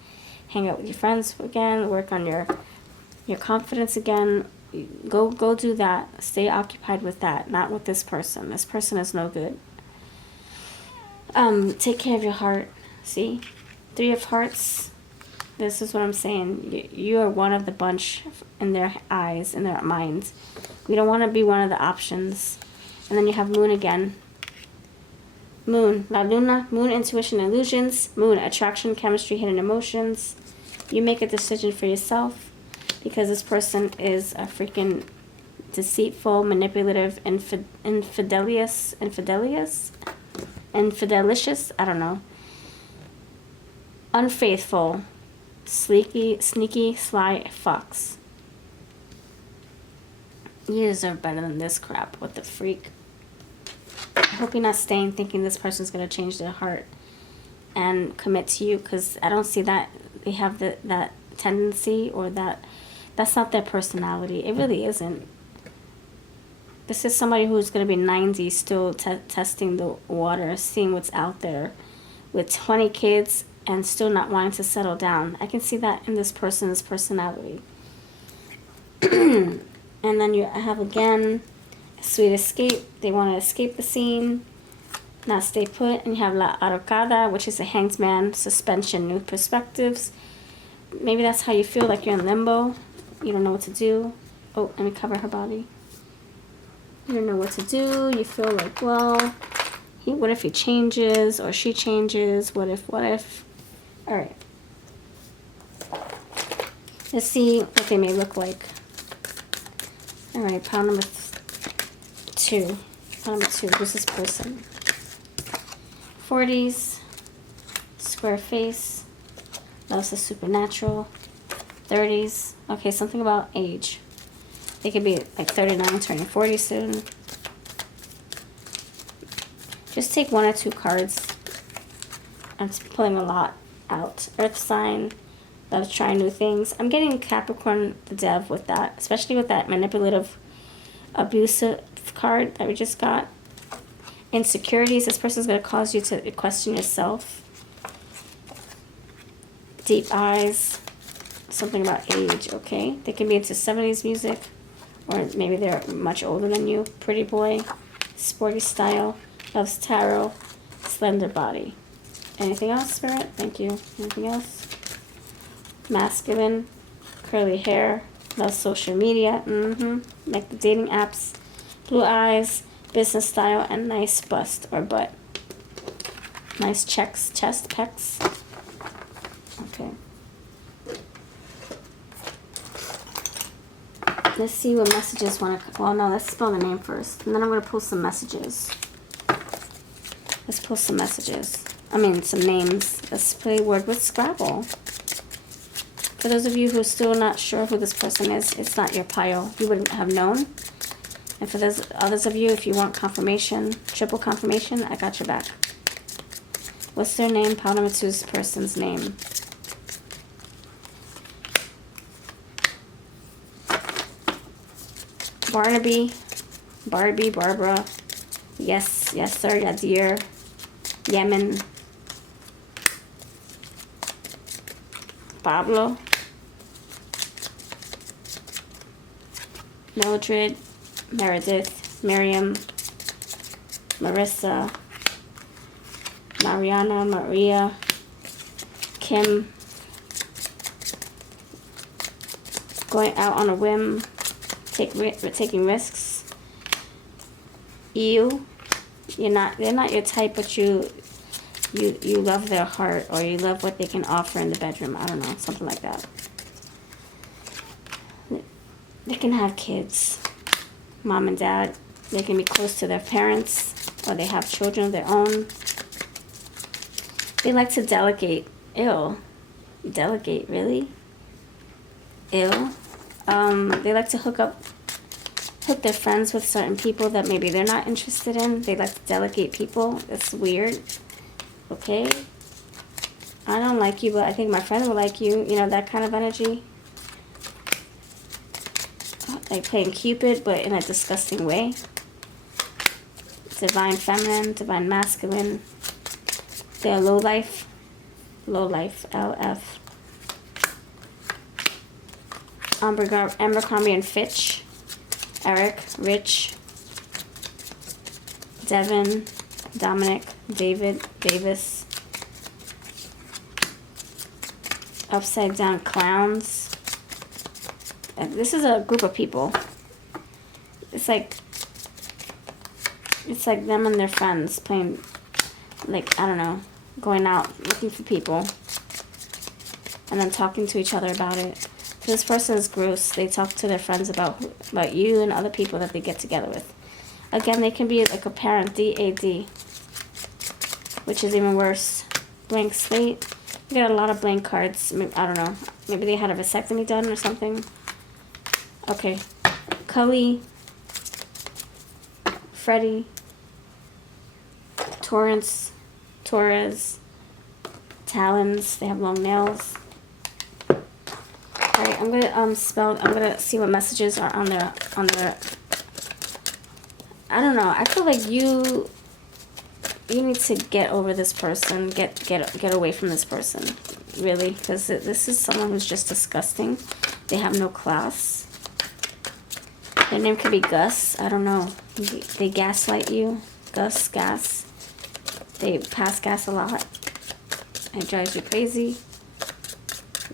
hang out with your friends again? Work on your confidence again? Go do that. Stay occupied with that, not with this person. This person is no good. Take care of your heart. See? 3 of Hearts. This is what I'm saying. You are one of the bunch in their eyes, in their minds. We don't want to be one of the options. And then you have Moon again. Moon. La Luna. Moon, intuition, illusions. Moon, attraction, chemistry, hidden emotions. You make a decision for yourself because this person is a freaking deceitful, manipulative, infidelicious. I don't know. Unfaithful. Sneaky, sly fox. You deserve better than this crap. What the freak? I hope you're not staying thinking this person's going to change their heart and commit to you, because I don't see that they have that tendency, or that's not their personality. It really isn't. This is somebody who's going to be 90 still testing the water, seeing what's out there with 20 kids and still not wanting to settle down. I can see that in this person's personality. And then you have again sweet escape. They want to escape the scene, not stay put. And you have La Arrocada, which is a hanged man, suspension, new perspectives. Maybe that's how you feel, like you're in limbo. You don't know what to do. Oh, let me cover her body. You don't know what to do. You feel like, well, what if he changes or she changes? What if? All right. Let's see what they may look like. All right, pile number 2. Pile number 2, who's this person? 40s, square face, loves the supernatural. 30s, okay, something about age. They could be like 39, turning 40 soon. Just take 1 or 2 cards. I'm pulling a lot out. Earth sign, loves trying new things. I'm getting Capricorn the Dev with that, especially with that manipulative, abusive card that we just got. Insecurities, this person's going to cause you to question yourself. Deep eyes, something about age, okay? They can be into 70s music, or maybe they're much older than you. Pretty boy, sporty style, loves tarot, slender body. Anything else, Spirit? Thank you. Anything else? Masculine, curly hair, loves social media, like the dating apps, blue eyes, business style, and nice bust or butt. Nice chest, pecs. Okay. Let's see what messages want to... Well, no, let's spell the name first. And then I'm going to pull some messages. Let's pull some messages. Some names. Let's play word with Scrabble. For those of you who are still not sure who this person is, it's not your pile. You wouldn't have known. And for those others of you, if you want confirmation, triple confirmation, I got your back. What's their name? Pile number 2's person's name. Barnaby, Barbie, Barbara, yes sir, Yadir, Yemen, Pablo, Mildred, Meredith, Miriam, Marissa, Mariana, Maria, Kim, going out on a whim, taking risks. They're not your type, but you love their heart, or you love what they can offer in the bedroom. I don't know, something like that. They can have kids, mom and dad. They can be close to their parents, or they have children of their own. They like to delegate. Ew. Delegate, really? Ew. They like to hook their friends with certain people that maybe they're not interested in. They like to delegate people. That's weird. Okay? I don't like you, but I think my friend will like you. You know, that kind of energy. Like playing Cupid, but in a disgusting way. Divine feminine, divine masculine. They're low life. Low life, LF. Abercrombie and Fitch. Eric, Rich, Devin, Dominic, David, Davis. Upside down clowns. And this is a group of people. It's like them and their friends playing, like, I don't know, going out looking for people and then talking to each other about it. This person is gross. They talk to their friends about you and other people that they get together with. Again, they can be like a parent, DAD, which is even worse. Blank slate. We got a lot of blank cards. I don't know. Maybe they had a vasectomy done or something. Okay. Cully, Freddie, Torrance, Torres, Talons. They have long nails. Alright, I'm gonna see what messages are on their I don't know, I feel like you you need to get over this person. Get away from this person. Really, because this is someone who's just disgusting. They have no class. Their name could be Gus. I don't know. They gaslight you. Gas. They pass gas a lot. It drives you crazy.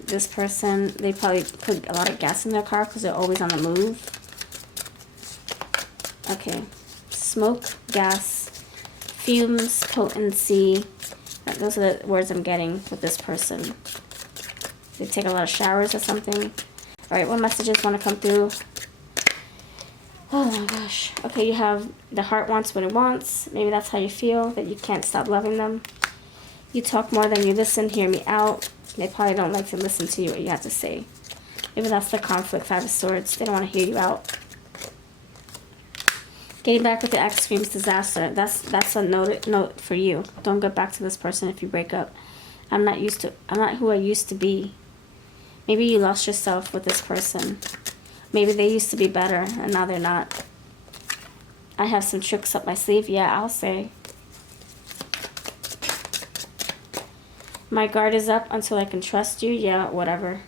This person, they probably put a lot of gas in their car because they're always on the move. Okay. Smoke, gas, fumes, potency. Those are the words I'm getting with this person. They take a lot of showers or something. Alright, what messages want to come through? Oh my gosh. Okay, you have the heart wants what it wants. Maybe that's how you feel, that you can't stop loving them. You talk more than you listen, hear me out. They probably don't like to listen to you, what you have to say. Maybe that's the conflict, 5 of Swords. They don't want to hear you out. Getting back with the ex screams disaster. That's a note for you. Don't go back to this person if you break up. I'm not who I used to be. Maybe you lost yourself with this person. Maybe they used to be better and now they're not. I have some tricks up my sleeve. Yeah, I'll say. My guard is up until I can trust you. Yeah, whatever.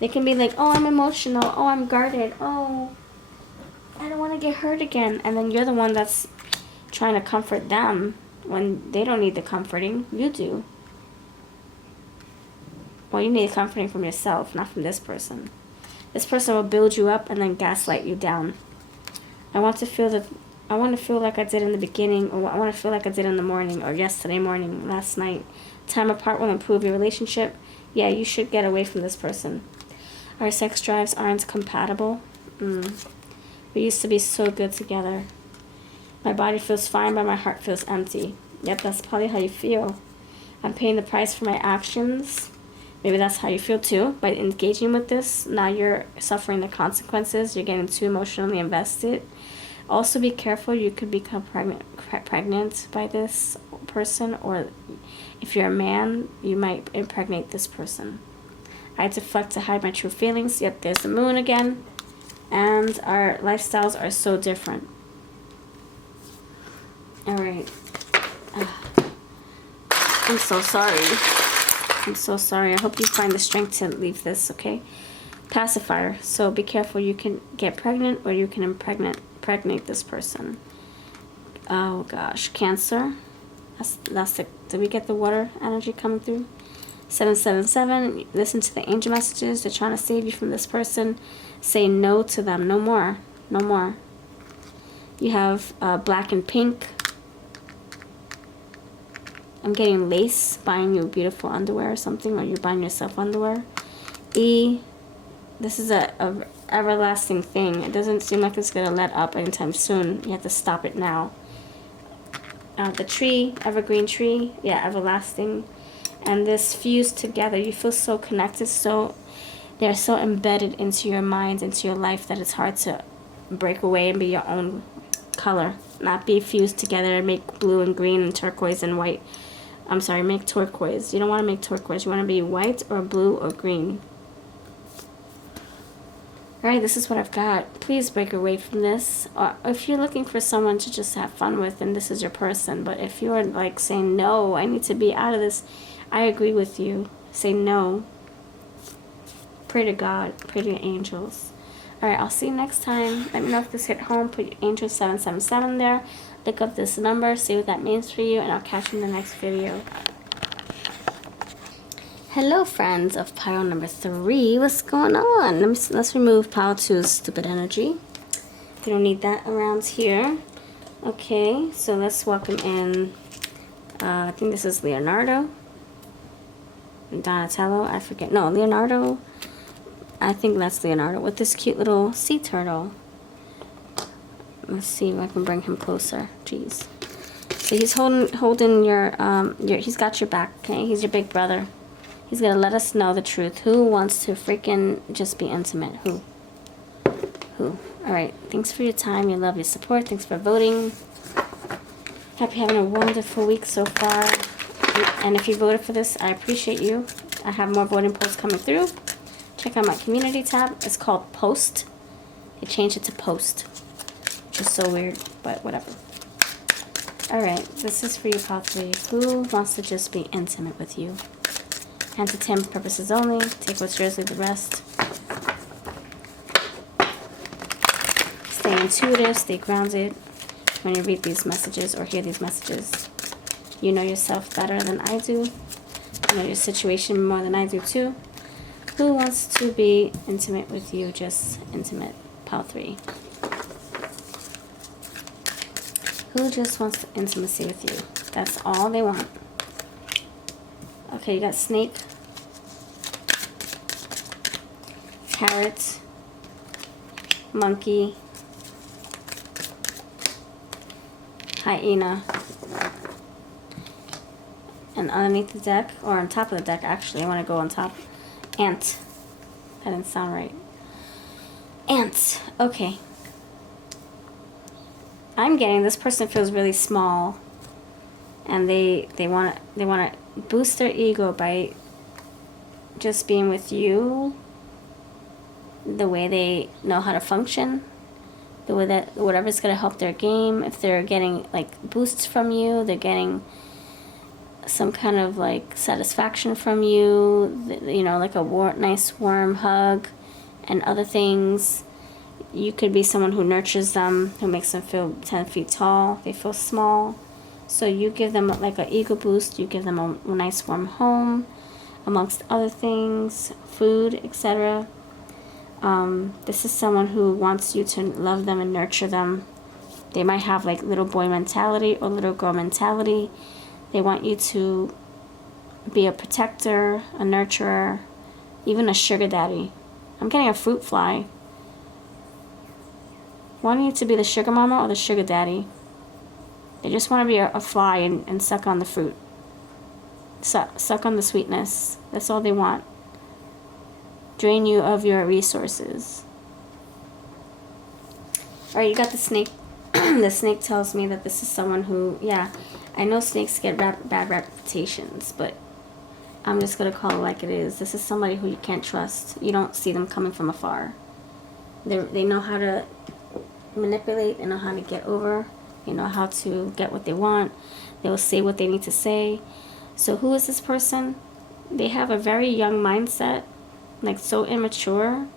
They can be like, oh, I'm emotional. Oh, I'm guarded. Oh, I don't want to get hurt again. And then you're the one that's trying to comfort them when they don't need the comforting. You do. Well, you need comforting from yourself, not from this person. This person will build you up and then gaslight you down. I want to feel like I did in the beginning, or I want to feel like I did in the morning, or yesterday morning, last night. Time apart will improve your relationship. Yeah, you should get away from this person. Our sex drives aren't compatible. We used to be so good together. My body feels fine, but my heart feels empty. Yep, that's probably how you feel. I'm paying the price for my actions. Maybe that's how you feel too. By engaging with this, now you're suffering the consequences. You're getting too emotionally invested. Also be careful, you could become pregnant by this person, or if you're a man, you might impregnate this person. I deflect to hide my true feelings. Yep, there's the moon again. And our lifestyles are so different. Alright. I'm so sorry. I'm so sorry. I hope you find the strength to leave this, okay? Pacifier. So be careful. You can get pregnant or you can impregnate this person. Oh gosh. Cancer. That's the, did we get the water energy coming through? 777. Listen to the angel messages. They're trying to save you from this person. Say no to them. No more. No more. You have black and pink. I'm getting lace, buying you beautiful underwear or something, or you're buying yourself underwear. E, this is a everlasting thing. It doesn't seem like it's going to let up anytime soon. You have to stop it now. The tree, evergreen tree, yeah, everlasting. And this fused together. You feel so connected, so they're so embedded into your mind, into your life, that it's hard to break away and be your own color. Not be fused together and make blue and green and turquoise and white. I'm sorry, make turquoise. You don't want to make turquoise. You want to be white or blue or green. Alright, this is what I've got. Please break away from this. Or if you're looking for someone to just have fun with, then this is your person. But if you're like saying, no, I need to be out of this, I agree with you. Say no. Pray to God. Pray to your angels. Alright, I'll see you next time. Let me know if this hit home. Put your angel 777 there. Look up this number. See what that means for you. And I'll catch you in the next video. Hello, friends of pile number 3. What's going on? Let's remove pile 2's stupid energy. We don't need that around here. Okay, so let's welcome in, I think this is Leonardo. Donatello, I forget. No, Leonardo. I think that's Leonardo with this cute little sea turtle. Let's see if I can bring him closer. Jeez. So he's holding your he's got your back, okay? He's your big brother. He's gonna let us know the truth. Who wants to freaking just be intimate? Who? Alright, thanks for your time, your love, your support. Thanks for voting. Hope you're having a wonderful week so far. And if you voted for this, I appreciate you. I have more voting polls coming through. Check out my community tab. It's called Post. They changed it to Post. Which is so weird, but whatever. Alright, this is for you, pile 3. Who wants to just be intimate with you? Entertainment purposes only. Take what's yours, leave the rest. Stay intuitive, stay grounded. When you read these messages or hear these messages, you know yourself better than I do. You know your situation more than I do too. Who wants to be intimate with you? Just intimate. Pile 3. Who just wants intimacy with you? That's all they want. Okay, you got snake, parrot, monkey, hyena, and underneath the deck, or on top of the deck actually, I want to go on top, ant. That didn't sound right. Ant. Okay. I'm getting this person feels really small, and they want to boost their ego by just being with you, the way they know how to function, the way that whatever's going to help their game. If they're getting like boosts from you, they're getting some kind of like satisfaction from you, you know, like a nice warm hug and other things. You could be someone who nurtures them, who makes them feel 10 feet tall. They feel small. So you give them like an ego boost. You give them a nice warm home, amongst other things, food, etc. This is someone who wants you to love them and nurture them. They might have like little boy mentality or little girl mentality. They want you to be a protector, a nurturer, even a sugar daddy. I'm getting a fruit fly. Wanting you to be the sugar mama or the sugar daddy. They just want to be a fly and suck on the fruit. Suck on the sweetness. That's all they want. Drain you of your resources. Alright, you got the snake. The snake tells me that this is someone who, yeah, I know snakes get bad reputations, but I'm just going to call it like it is. This is somebody who you can't trust. You don't see them coming from afar. They know how to manipulate. They know how to get over. They know how to get what they want. They will say what they need to say. So who is this person? They have a very young mindset, like so immature.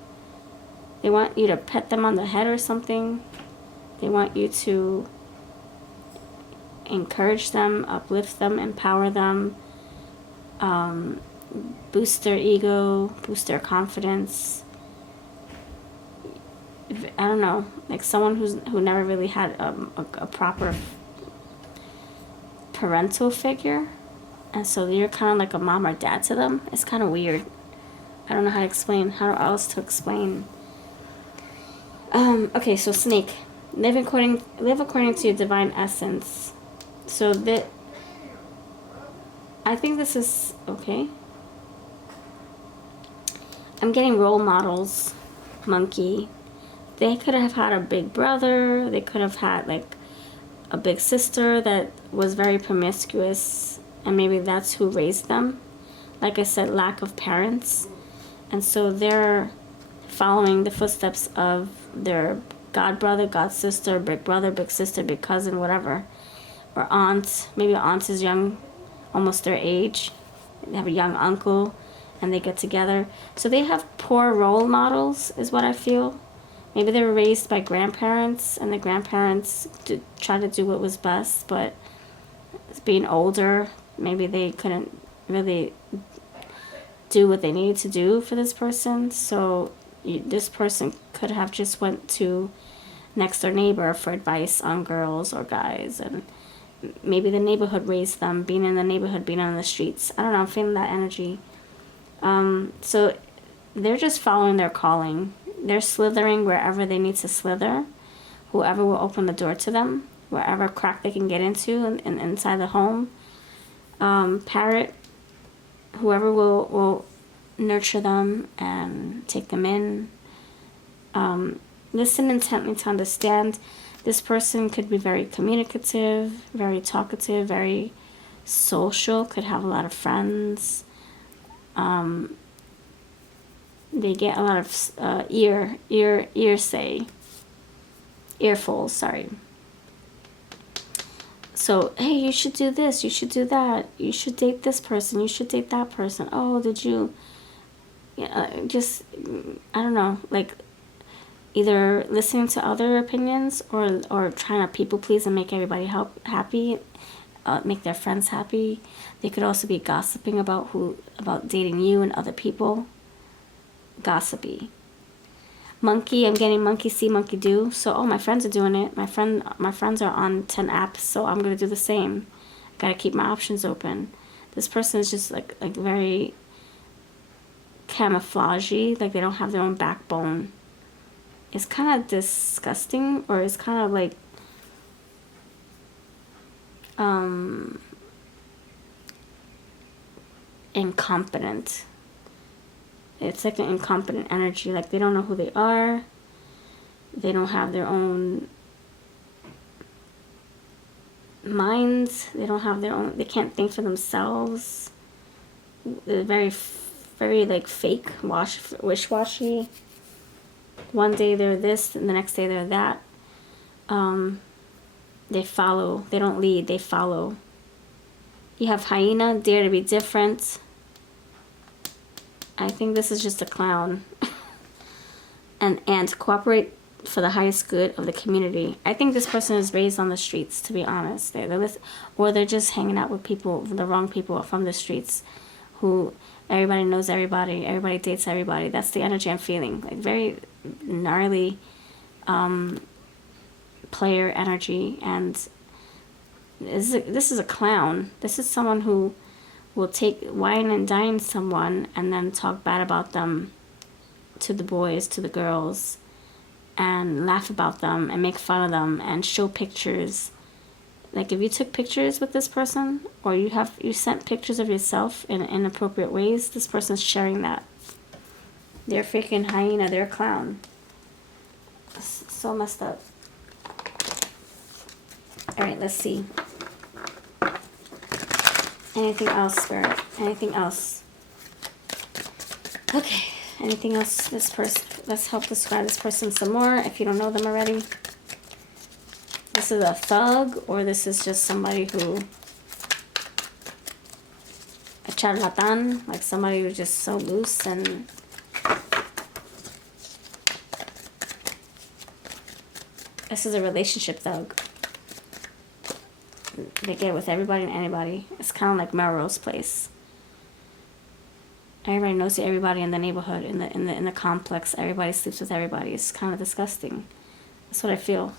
They want you to pet them on the head or something. They want you to encourage them, uplift them, empower them, boost their ego, boost their confidence. I don't know, like someone who never really had a proper parental figure, and so you're kind of like a mom or dad to them. It's kind of weird. I don't know how else to explain. Okay, so snake, live according to your divine essence. So that, I think this is okay. I'm getting role models, monkey. They could have had a big brother. They could have had like a big sister that was very promiscuous, and maybe that's who raised them. Like I said, lack of parents. And so they're following the footsteps of their god brother, god sister, big brother, big sister, big cousin, whatever. Or aunt. Maybe aunt is young, almost their age. They have a young uncle, and they get together. So they have poor role models, is what I feel. Maybe they were raised by grandparents, and the grandparents tried to do what was best, but being older, maybe they couldn't really do what they needed to do for this person. So this person could have just went to next door neighbor for advice on girls or guys, and maybe the neighborhood raised them, being in the neighborhood, being on the streets. I don't know, I'm feeling that energy. So they're just following their calling. They're slithering wherever they need to slither. Whoever will open the door to them, wherever crack they can get into and inside the home. Parrot, whoever will nurture them and take them in. Listen intently to understand. This person could be very communicative, very talkative, very social, could have a lot of friends. They get a lot of earfuls, sorry. So, hey, you should do this, you should do that, you should date this person, you should date that person. Oh, did you, just, I don't know, like, either listening to other opinions or trying to people please and make everybody happy, make their friends happy. They could also be gossiping about dating you and other people. Gossipy. Monkey, I'm getting monkey see, monkey do. So, oh, my friends are doing it. My friends are on 10 apps, so I'm gonna do the same. I gotta keep my options open. This person is just like very camouflagey, like they don't have their own backbone. It's kind of disgusting, or it's kind of like incompetent. It's like an incompetent energy, like they don't know who they are. They don't have their own minds. They don't have their own, they can't think for themselves. They're very, very like fake, wish-washy. One day they're this, and the next day they're that. They follow. They don't lead, they follow. You have hyena, dare to be different. I think this is just a clown. and cooperate for the highest good of the community. I think this person is raised on the streets, to be honest. Or they're just hanging out with people, the wrong people from the streets, who everybody knows everybody dates everybody. That's the energy I'm feeling. Like very gnarly player energy. And this is a clown. This is someone who will wine and dine someone and then talk bad about them to the boys, to the girls, and laugh about them and make fun of them and show pictures. Like if you took pictures with this person, or you sent pictures of yourself in inappropriate ways, this person's sharing that. They're freaking hyena, they're a clown. So messed up. Alright, let's see. Anything else, Spirit? Anything else? Okay. Anything else? This person. Let's help describe this person some more if you don't know them already. This is a thug, or this is just somebody who, a charlatan, like somebody who's just so loose and this is a relationship thug. They get with everybody and anybody. It's kind of like Melrose Place. Everybody knows everybody in the neighborhood, in the complex. Everybody sleeps with everybody. It's kind of disgusting. That's what I feel.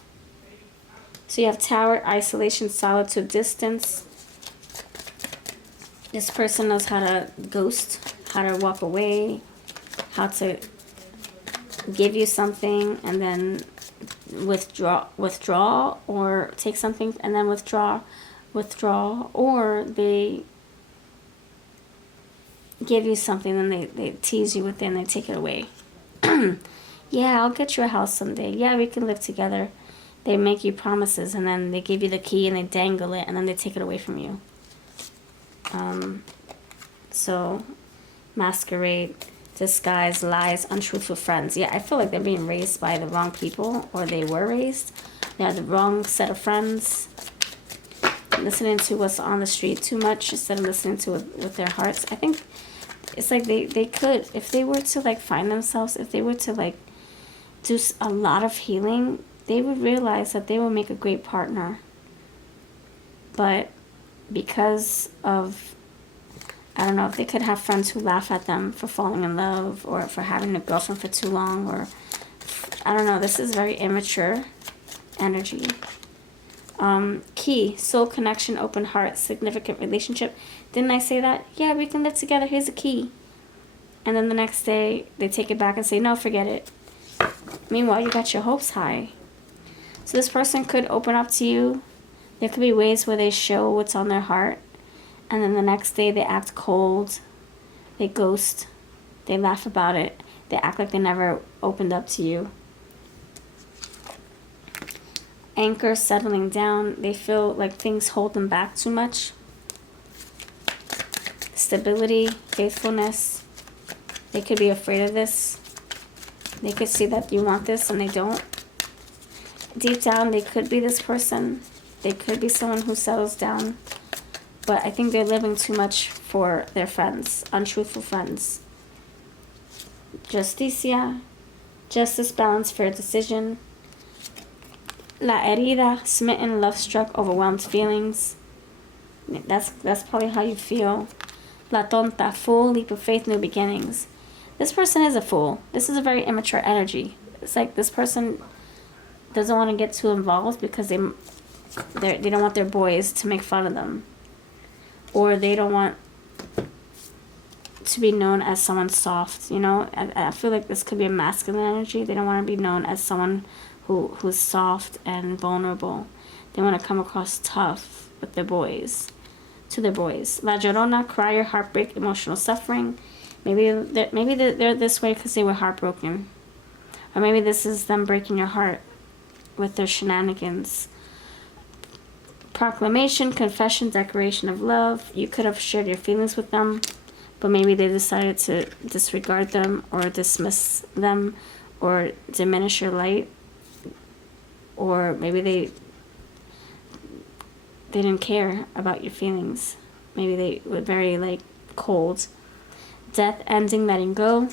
So you have Tower, Isolation, Solitude, Distance. This person knows how to ghost, how to walk away, how to give you something and then withdraw, or take something and then withdraw, or they give you something and they tease you with it and they take it away. Yeah, I'll get you a house someday. Yeah, we can live together. They make you promises and then they give you the key and they dangle it and then they take it away from you. So, masquerade, disguise, lies, untruthful friends. Yeah, I feel like they're being raised by the wrong people, or they were raised. They have the wrong set of friends. Listening to what's on the street too much instead of listening to it with their hearts. I think it's like they could, if they were to like find themselves, if they were to like do a lot of healing, they would realize that they will make a great partner. But because of, I don't know, if they could have friends who laugh at them for falling in love or for having a girlfriend for too long, or I don't know, this is very immature energy. Key, soul connection, open heart, significant relationship. Didn't I say that? Yeah, we can live together. Here's a key. And then the next day, they take it back and say, no, forget it. Meanwhile, you got your hopes high. So this person could open up to you. There could be ways where they show what's on their heart. And then the next day, they act cold. They ghost. They laugh about it. They act like they never opened up to you. Anchor, settling down. They feel like things hold them back too much. Stability, faithfulness. They could be afraid of this. They could see that you want this and they don't. Deep down, they could be this person They could be someone who settles down. But I think they're living too much for their friends. Untruthful friends. Justicia. Justice, balance, fair decision. La herida. Smitten, love-struck, overwhelmed feelings. That's probably how you feel. La tonta. Fool, leap of faith, new beginnings. This person is a fool. This is a very immature energy. It's like this person doesn't want to get too involved because they don't want their boys to make fun of them. Or they don't want to be known as someone soft, you know? I feel like this could be a masculine energy. They don't want to be known as someone who's soft and vulnerable. They want to come across tough with their boys, to their boys. La Llorona, cry or heartbreak, emotional suffering. Maybe they're this way because they were heartbroken. Or maybe this is them breaking your heart with their shenanigans. Proclamation, confession, declaration of love. You could have shared your feelings with them, but maybe they decided to disregard them or dismiss them or diminish your light. Or maybe they didn't care about your feelings. Maybe they were very, like, cold. Death, ending, letting go.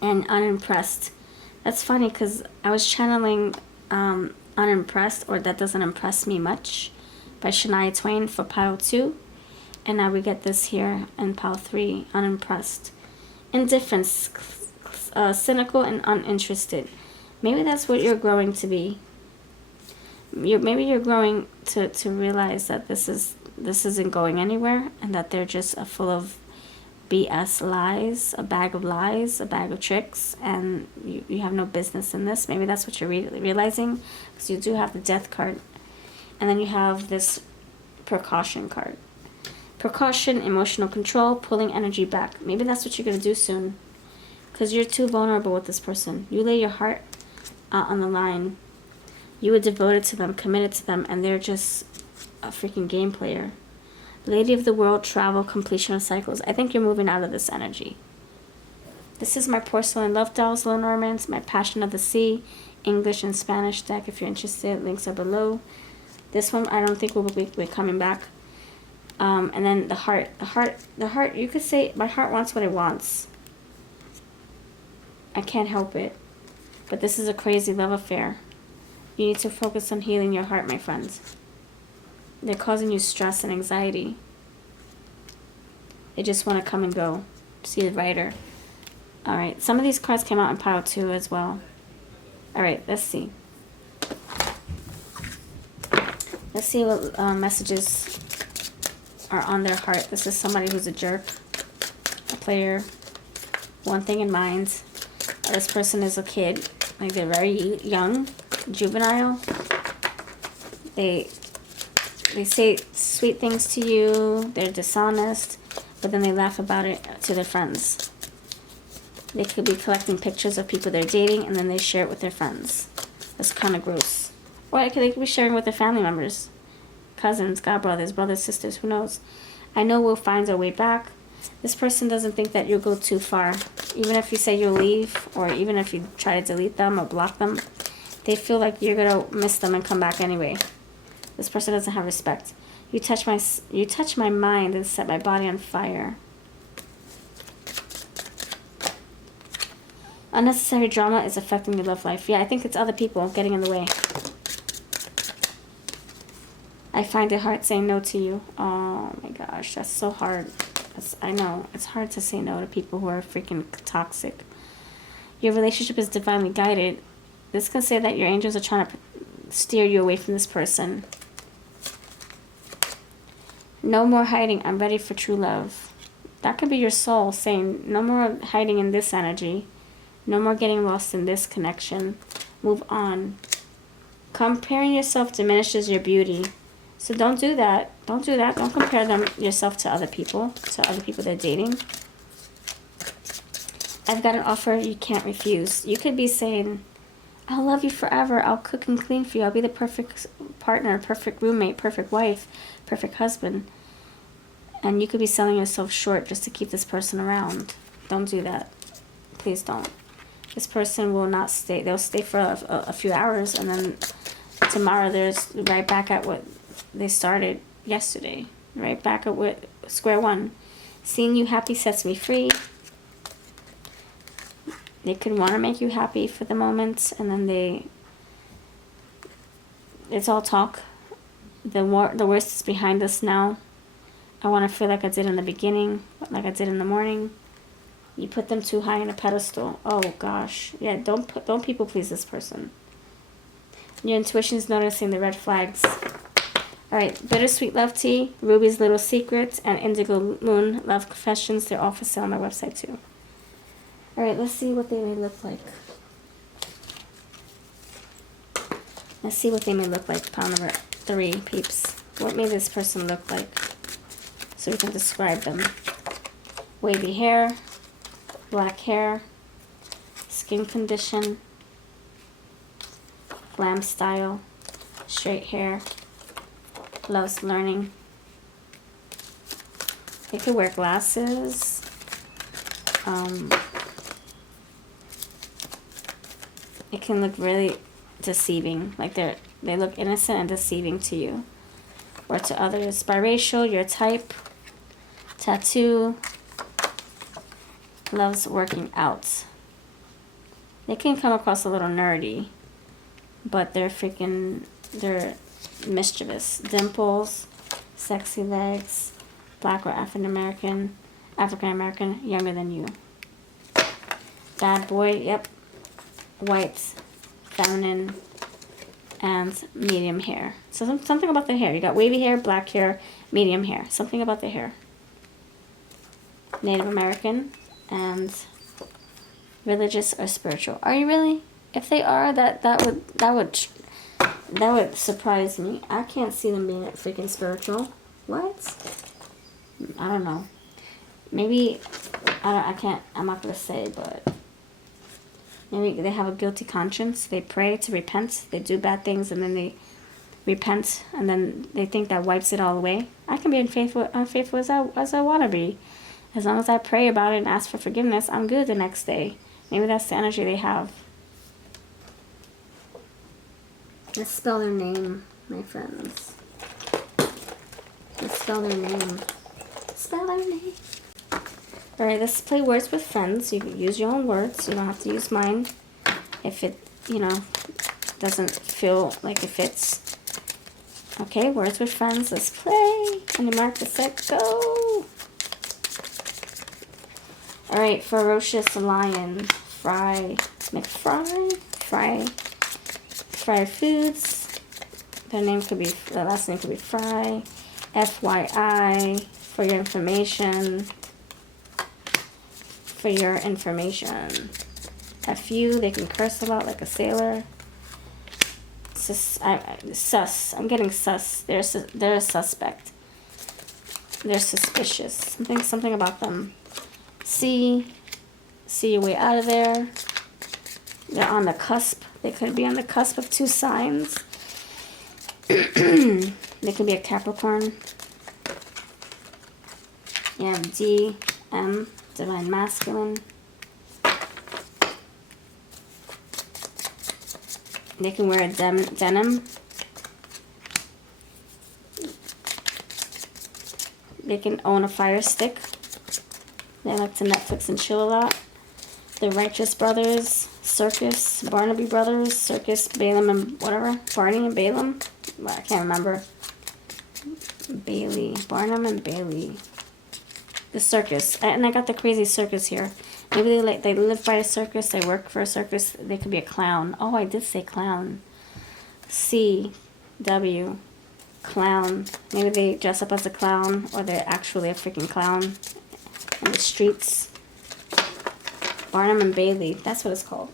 And unimpressed. That's funny because I was channeling Unimpressed, or That Doesn't Impress Me Much, by Shania Twain for pile 2. And now we get this here in pile 3, unimpressed. Indifference, cynical and uninterested. Maybe that's what you're growing to be. Maybe you're growing to realize that this isn't going anywhere, and that they're just full of BS lies, a bag of tricks, and you have no business in this. Maybe that's what you're realizing, because you do have the Death card. And then you have this Precaution card. Precaution, emotional control, pulling energy back. Maybe that's what you're going to do soon, because you're too vulnerable with this person. You lay your heart out on the line. You were devoted to them, committed to them, and they're just a freaking game player. Lady of the World, travel, completion of cycles. I think you're moving out of this energy. This is my Porcelain Love Dolls, Lenormand, my Passion of the Sea, English and Spanish deck. If you're interested, links are below. This one I don't think will be coming back. And then the heart. The heart, you could say, my heart wants what it wants. I can't help it. But this is a crazy love affair. You need to focus on healing your heart, my friends. They're causing you stress and anxiety. They just want to come and go. See the writer. Alright, some of these cards came out in pile 2 as well. Alright, let's see. Let's see what messages are on their heart. This is somebody who's a jerk, a player, one thing in mind. This person is a kid. Like, they're very young, juvenile. They say sweet things to you. They're dishonest, but then they laugh about it to their friends. They could be collecting pictures of people they're dating, and then they share it with their friends. That's kind of gross. Or they could be sharing with their family members, cousins, godbrothers, brothers, sisters, who knows. I know we'll find our way back. This person doesn't think that you'll go too far. Even if you say you'll leave, or even if you try to delete them or block them, they feel like you're going to miss them and come back anyway. This person doesn't have respect. You touch my mind and set my body on fire. Unnecessary drama is affecting your love life. Yeah, I think it's other people getting in the way. I find it hard saying no to you. Oh my gosh, that's so hard. I know, it's hard to say no to people who are freaking toxic. Your relationship is divinely guided. This can say that your angels are trying to steer you away from this person. No more hiding. I'm ready for true love. That could be your soul saying, no more hiding in this energy. No more getting lost in this connection. Move on. Comparing yourself diminishes your beauty. So don't do that. Don't do that. Don't compare yourself to other people they're dating. I've got an offer you can't refuse. You could be saying, I'll love you forever. I'll cook and clean for you. I'll be the perfect partner, perfect roommate, perfect wife, perfect husband. And you could be selling yourself short just to keep this person around. Don't do that. Please don't. This person will not stay. They'll stay for a few hours, and then tomorrow there's right back at what they started yesterday. Right back at what square one. Seeing you happy sets me free. They could want to make you happy for the moment, and then it's all talk. The worst is behind us now. I want to feel like I did in the beginning, like I did in the morning. You put them too high on a pedestal. Oh gosh, yeah. Don't people please this person. Your intuition's noticing the red flags. All right, Bittersweet Love Tea, Ruby's Little Secrets, and Indigo Moon Love Confessions. They're all for sale on my website too. All right, let's see what they may look like. Let's see what they may look like. Pile number 3, peeps. What may this person look like? So we can describe them. Wavy hair, black hair, skin condition, glam style, straight hair, loves learning. They could wear glasses. It can look really deceiving, like they look innocent and deceiving to you or to others. Biracial, your type. Tattoo. Loves working out. They can come across a little nerdy, but they're mischievous. Dimples, sexy legs, black or African American, younger than you. Bad boy, yep. White, feminine, and medium hair. So something about the hair. You got wavy hair, black hair, medium hair. Something about the hair. Native American and religious or spiritual. Are you really? If they are, that would surprise me. I can't see them being freaking spiritual. What? I don't know. Maybe I'm not gonna say, but maybe they have a guilty conscience. They pray to repent. They do bad things and then they repent and then they think that wipes it all away. I can be unfaithful as I want to be. As long as I pray about it and ask for forgiveness, I'm good the next day. Maybe that's the energy they have. Let's spell their name, my friends. Let's spell their name. Spell their name. Alright, let's play words with friends. You can use your own words. You don't have to use mine. If it, doesn't feel like it fits. Okay, words with friends. Let's play. On your mark, set, go. Alright, ferocious lion. Fry foods. The last name could be Fry. FYI, for your information. FU, they can curse a lot like a sailor. Sus. I'm getting sus. They're a suspect. They're suspicious. Something about them. See your way out of there. They're on the cusp. They could be on the cusp of 2 signs. They could be a Capricorn. You have DM, Divine Masculine. They can wear a denim. They can own a fire stick. They like to Netflix and chill a lot. The Righteous Brothers, Circus, Barnaby Brothers, Circus, Balaam and whatever. Barney and Balaam. Well, I can't remember. Bailey. Barnum and Bailey. The circus. And I got the crazy circus here. Maybe they live by a circus. They work for a circus. They could be a clown. Oh, I did say clown. CW. Clown. Maybe they dress up as a clown. Or they're actually a freaking clown. In the streets. Barnum and Bailey. That's what it's called.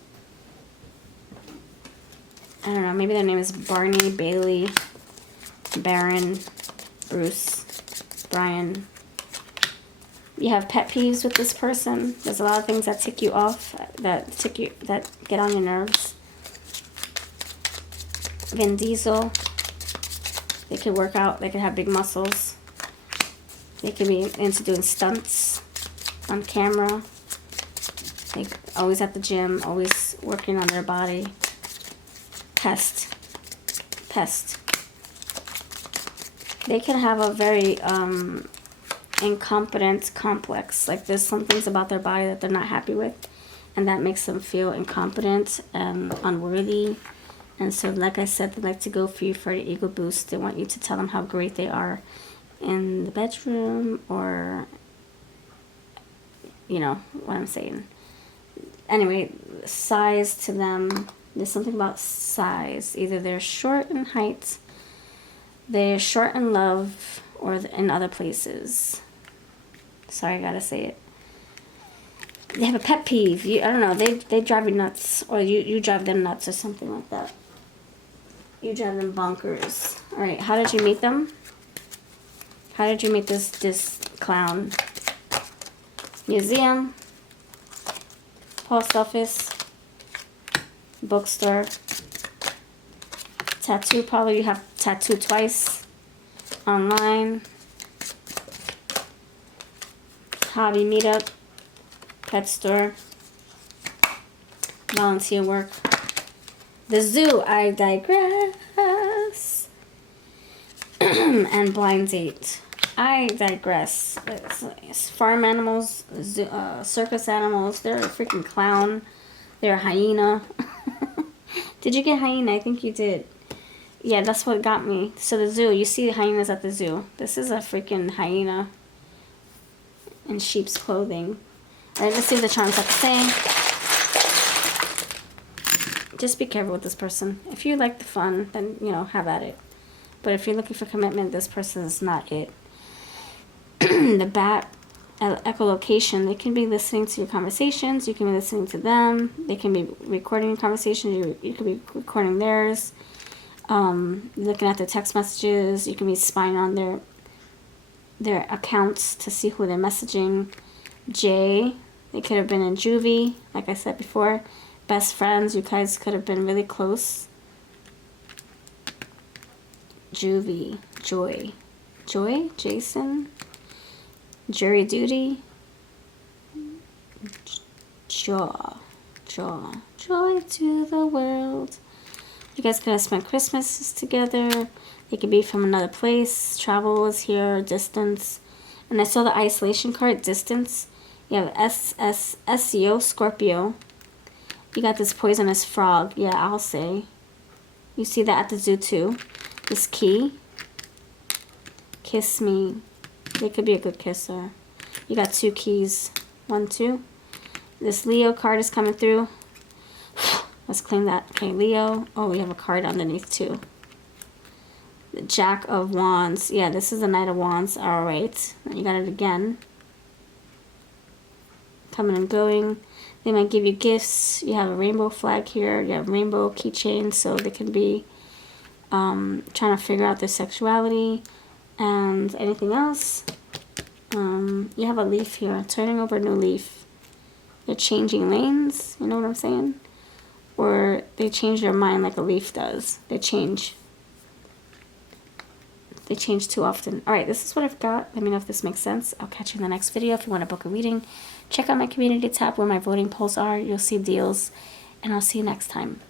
I don't know. Maybe their name is Barney, Bailey, Baron, Bruce, Brian. You have pet peeves with this person. There's a lot of things that tick you off, that get on your nerves. Vin Diesel. They could work out. They could have big muscles. They could be into doing stunts on camera. They always at the gym, always working on their body. Pest. pest. They can have a very incompetent complex. Like there's some things about their body that they're not happy with, and that makes them feel incompetent and unworthy. And so, like I said, they like to go for you for an ego boost. They want you to tell them how great they are in the bedroom, or, you know what I'm saying. Anyway, size to them, there's something about size. Either they're short in height, they're short in love, or in other places. Sorry, I gotta say it. They have a pet peeve. I don't know, they drive you nuts, or you drive them nuts, or something like that. You drive them bonkers. Alright, how did you meet them? How did you meet this clown? Museum, post office, bookstore, tattoo. Probably you have tattooed twice. Online, hobby meetup, pet store, volunteer work, the zoo. I digress. And blind date. I digress. It's farm animals, circus animals. They're a freaking clown. They're a hyena. Did you get hyena? I think you did. Yeah, that's what got me. So the zoo. You see the hyenas at the zoo. This is a freaking hyena in sheep's clothing. Alright, let's see what the charms have to say. Just be careful with this person. If you like the fun, then, you know, have at it. But if you're looking for commitment, this person is not it. The bat, echolocation, they can be listening to your conversations. You can be listening to them. They can be recording your conversations. You can be recording theirs. Looking at their text messages. You can be spying on their accounts to see who they're messaging. J, they could have been in juvie, like I said before. Best friends, you guys could have been really close. Juvie, joy, Jason, jury duty, joy to the world. You guys could have spent Christmas together. They could be from another place. Travel is here, distance. And I saw the isolation card, distance. You have SCO, Scorpio. You got this poisonous frog. Yeah, I'll say. You see that at the zoo too. This key. Kiss me. They could be a good kisser. You got 2 keys. 1, 2. This Leo card is coming through. Let's claim that. Okay, Leo. Oh, we have a card underneath too. The Jack of Wands. Yeah, this is the Knight of Wands. Alright. You got it again. Coming and going. They might give you gifts. You have a rainbow flag here. You have rainbow keychains, so they can be trying to figure out their sexuality. And anything else? You have a leaf here. Turning over a new leaf. They're changing lanes. You know what I'm saying? Or they change their mind like a leaf does. They change. They change too often. Alright, this is what I've got. Let me know if this makes sense. I'll catch you in the next video. If you want to book a reading, check out my community tab where my voting polls are. You'll see deals. And I'll see you next time.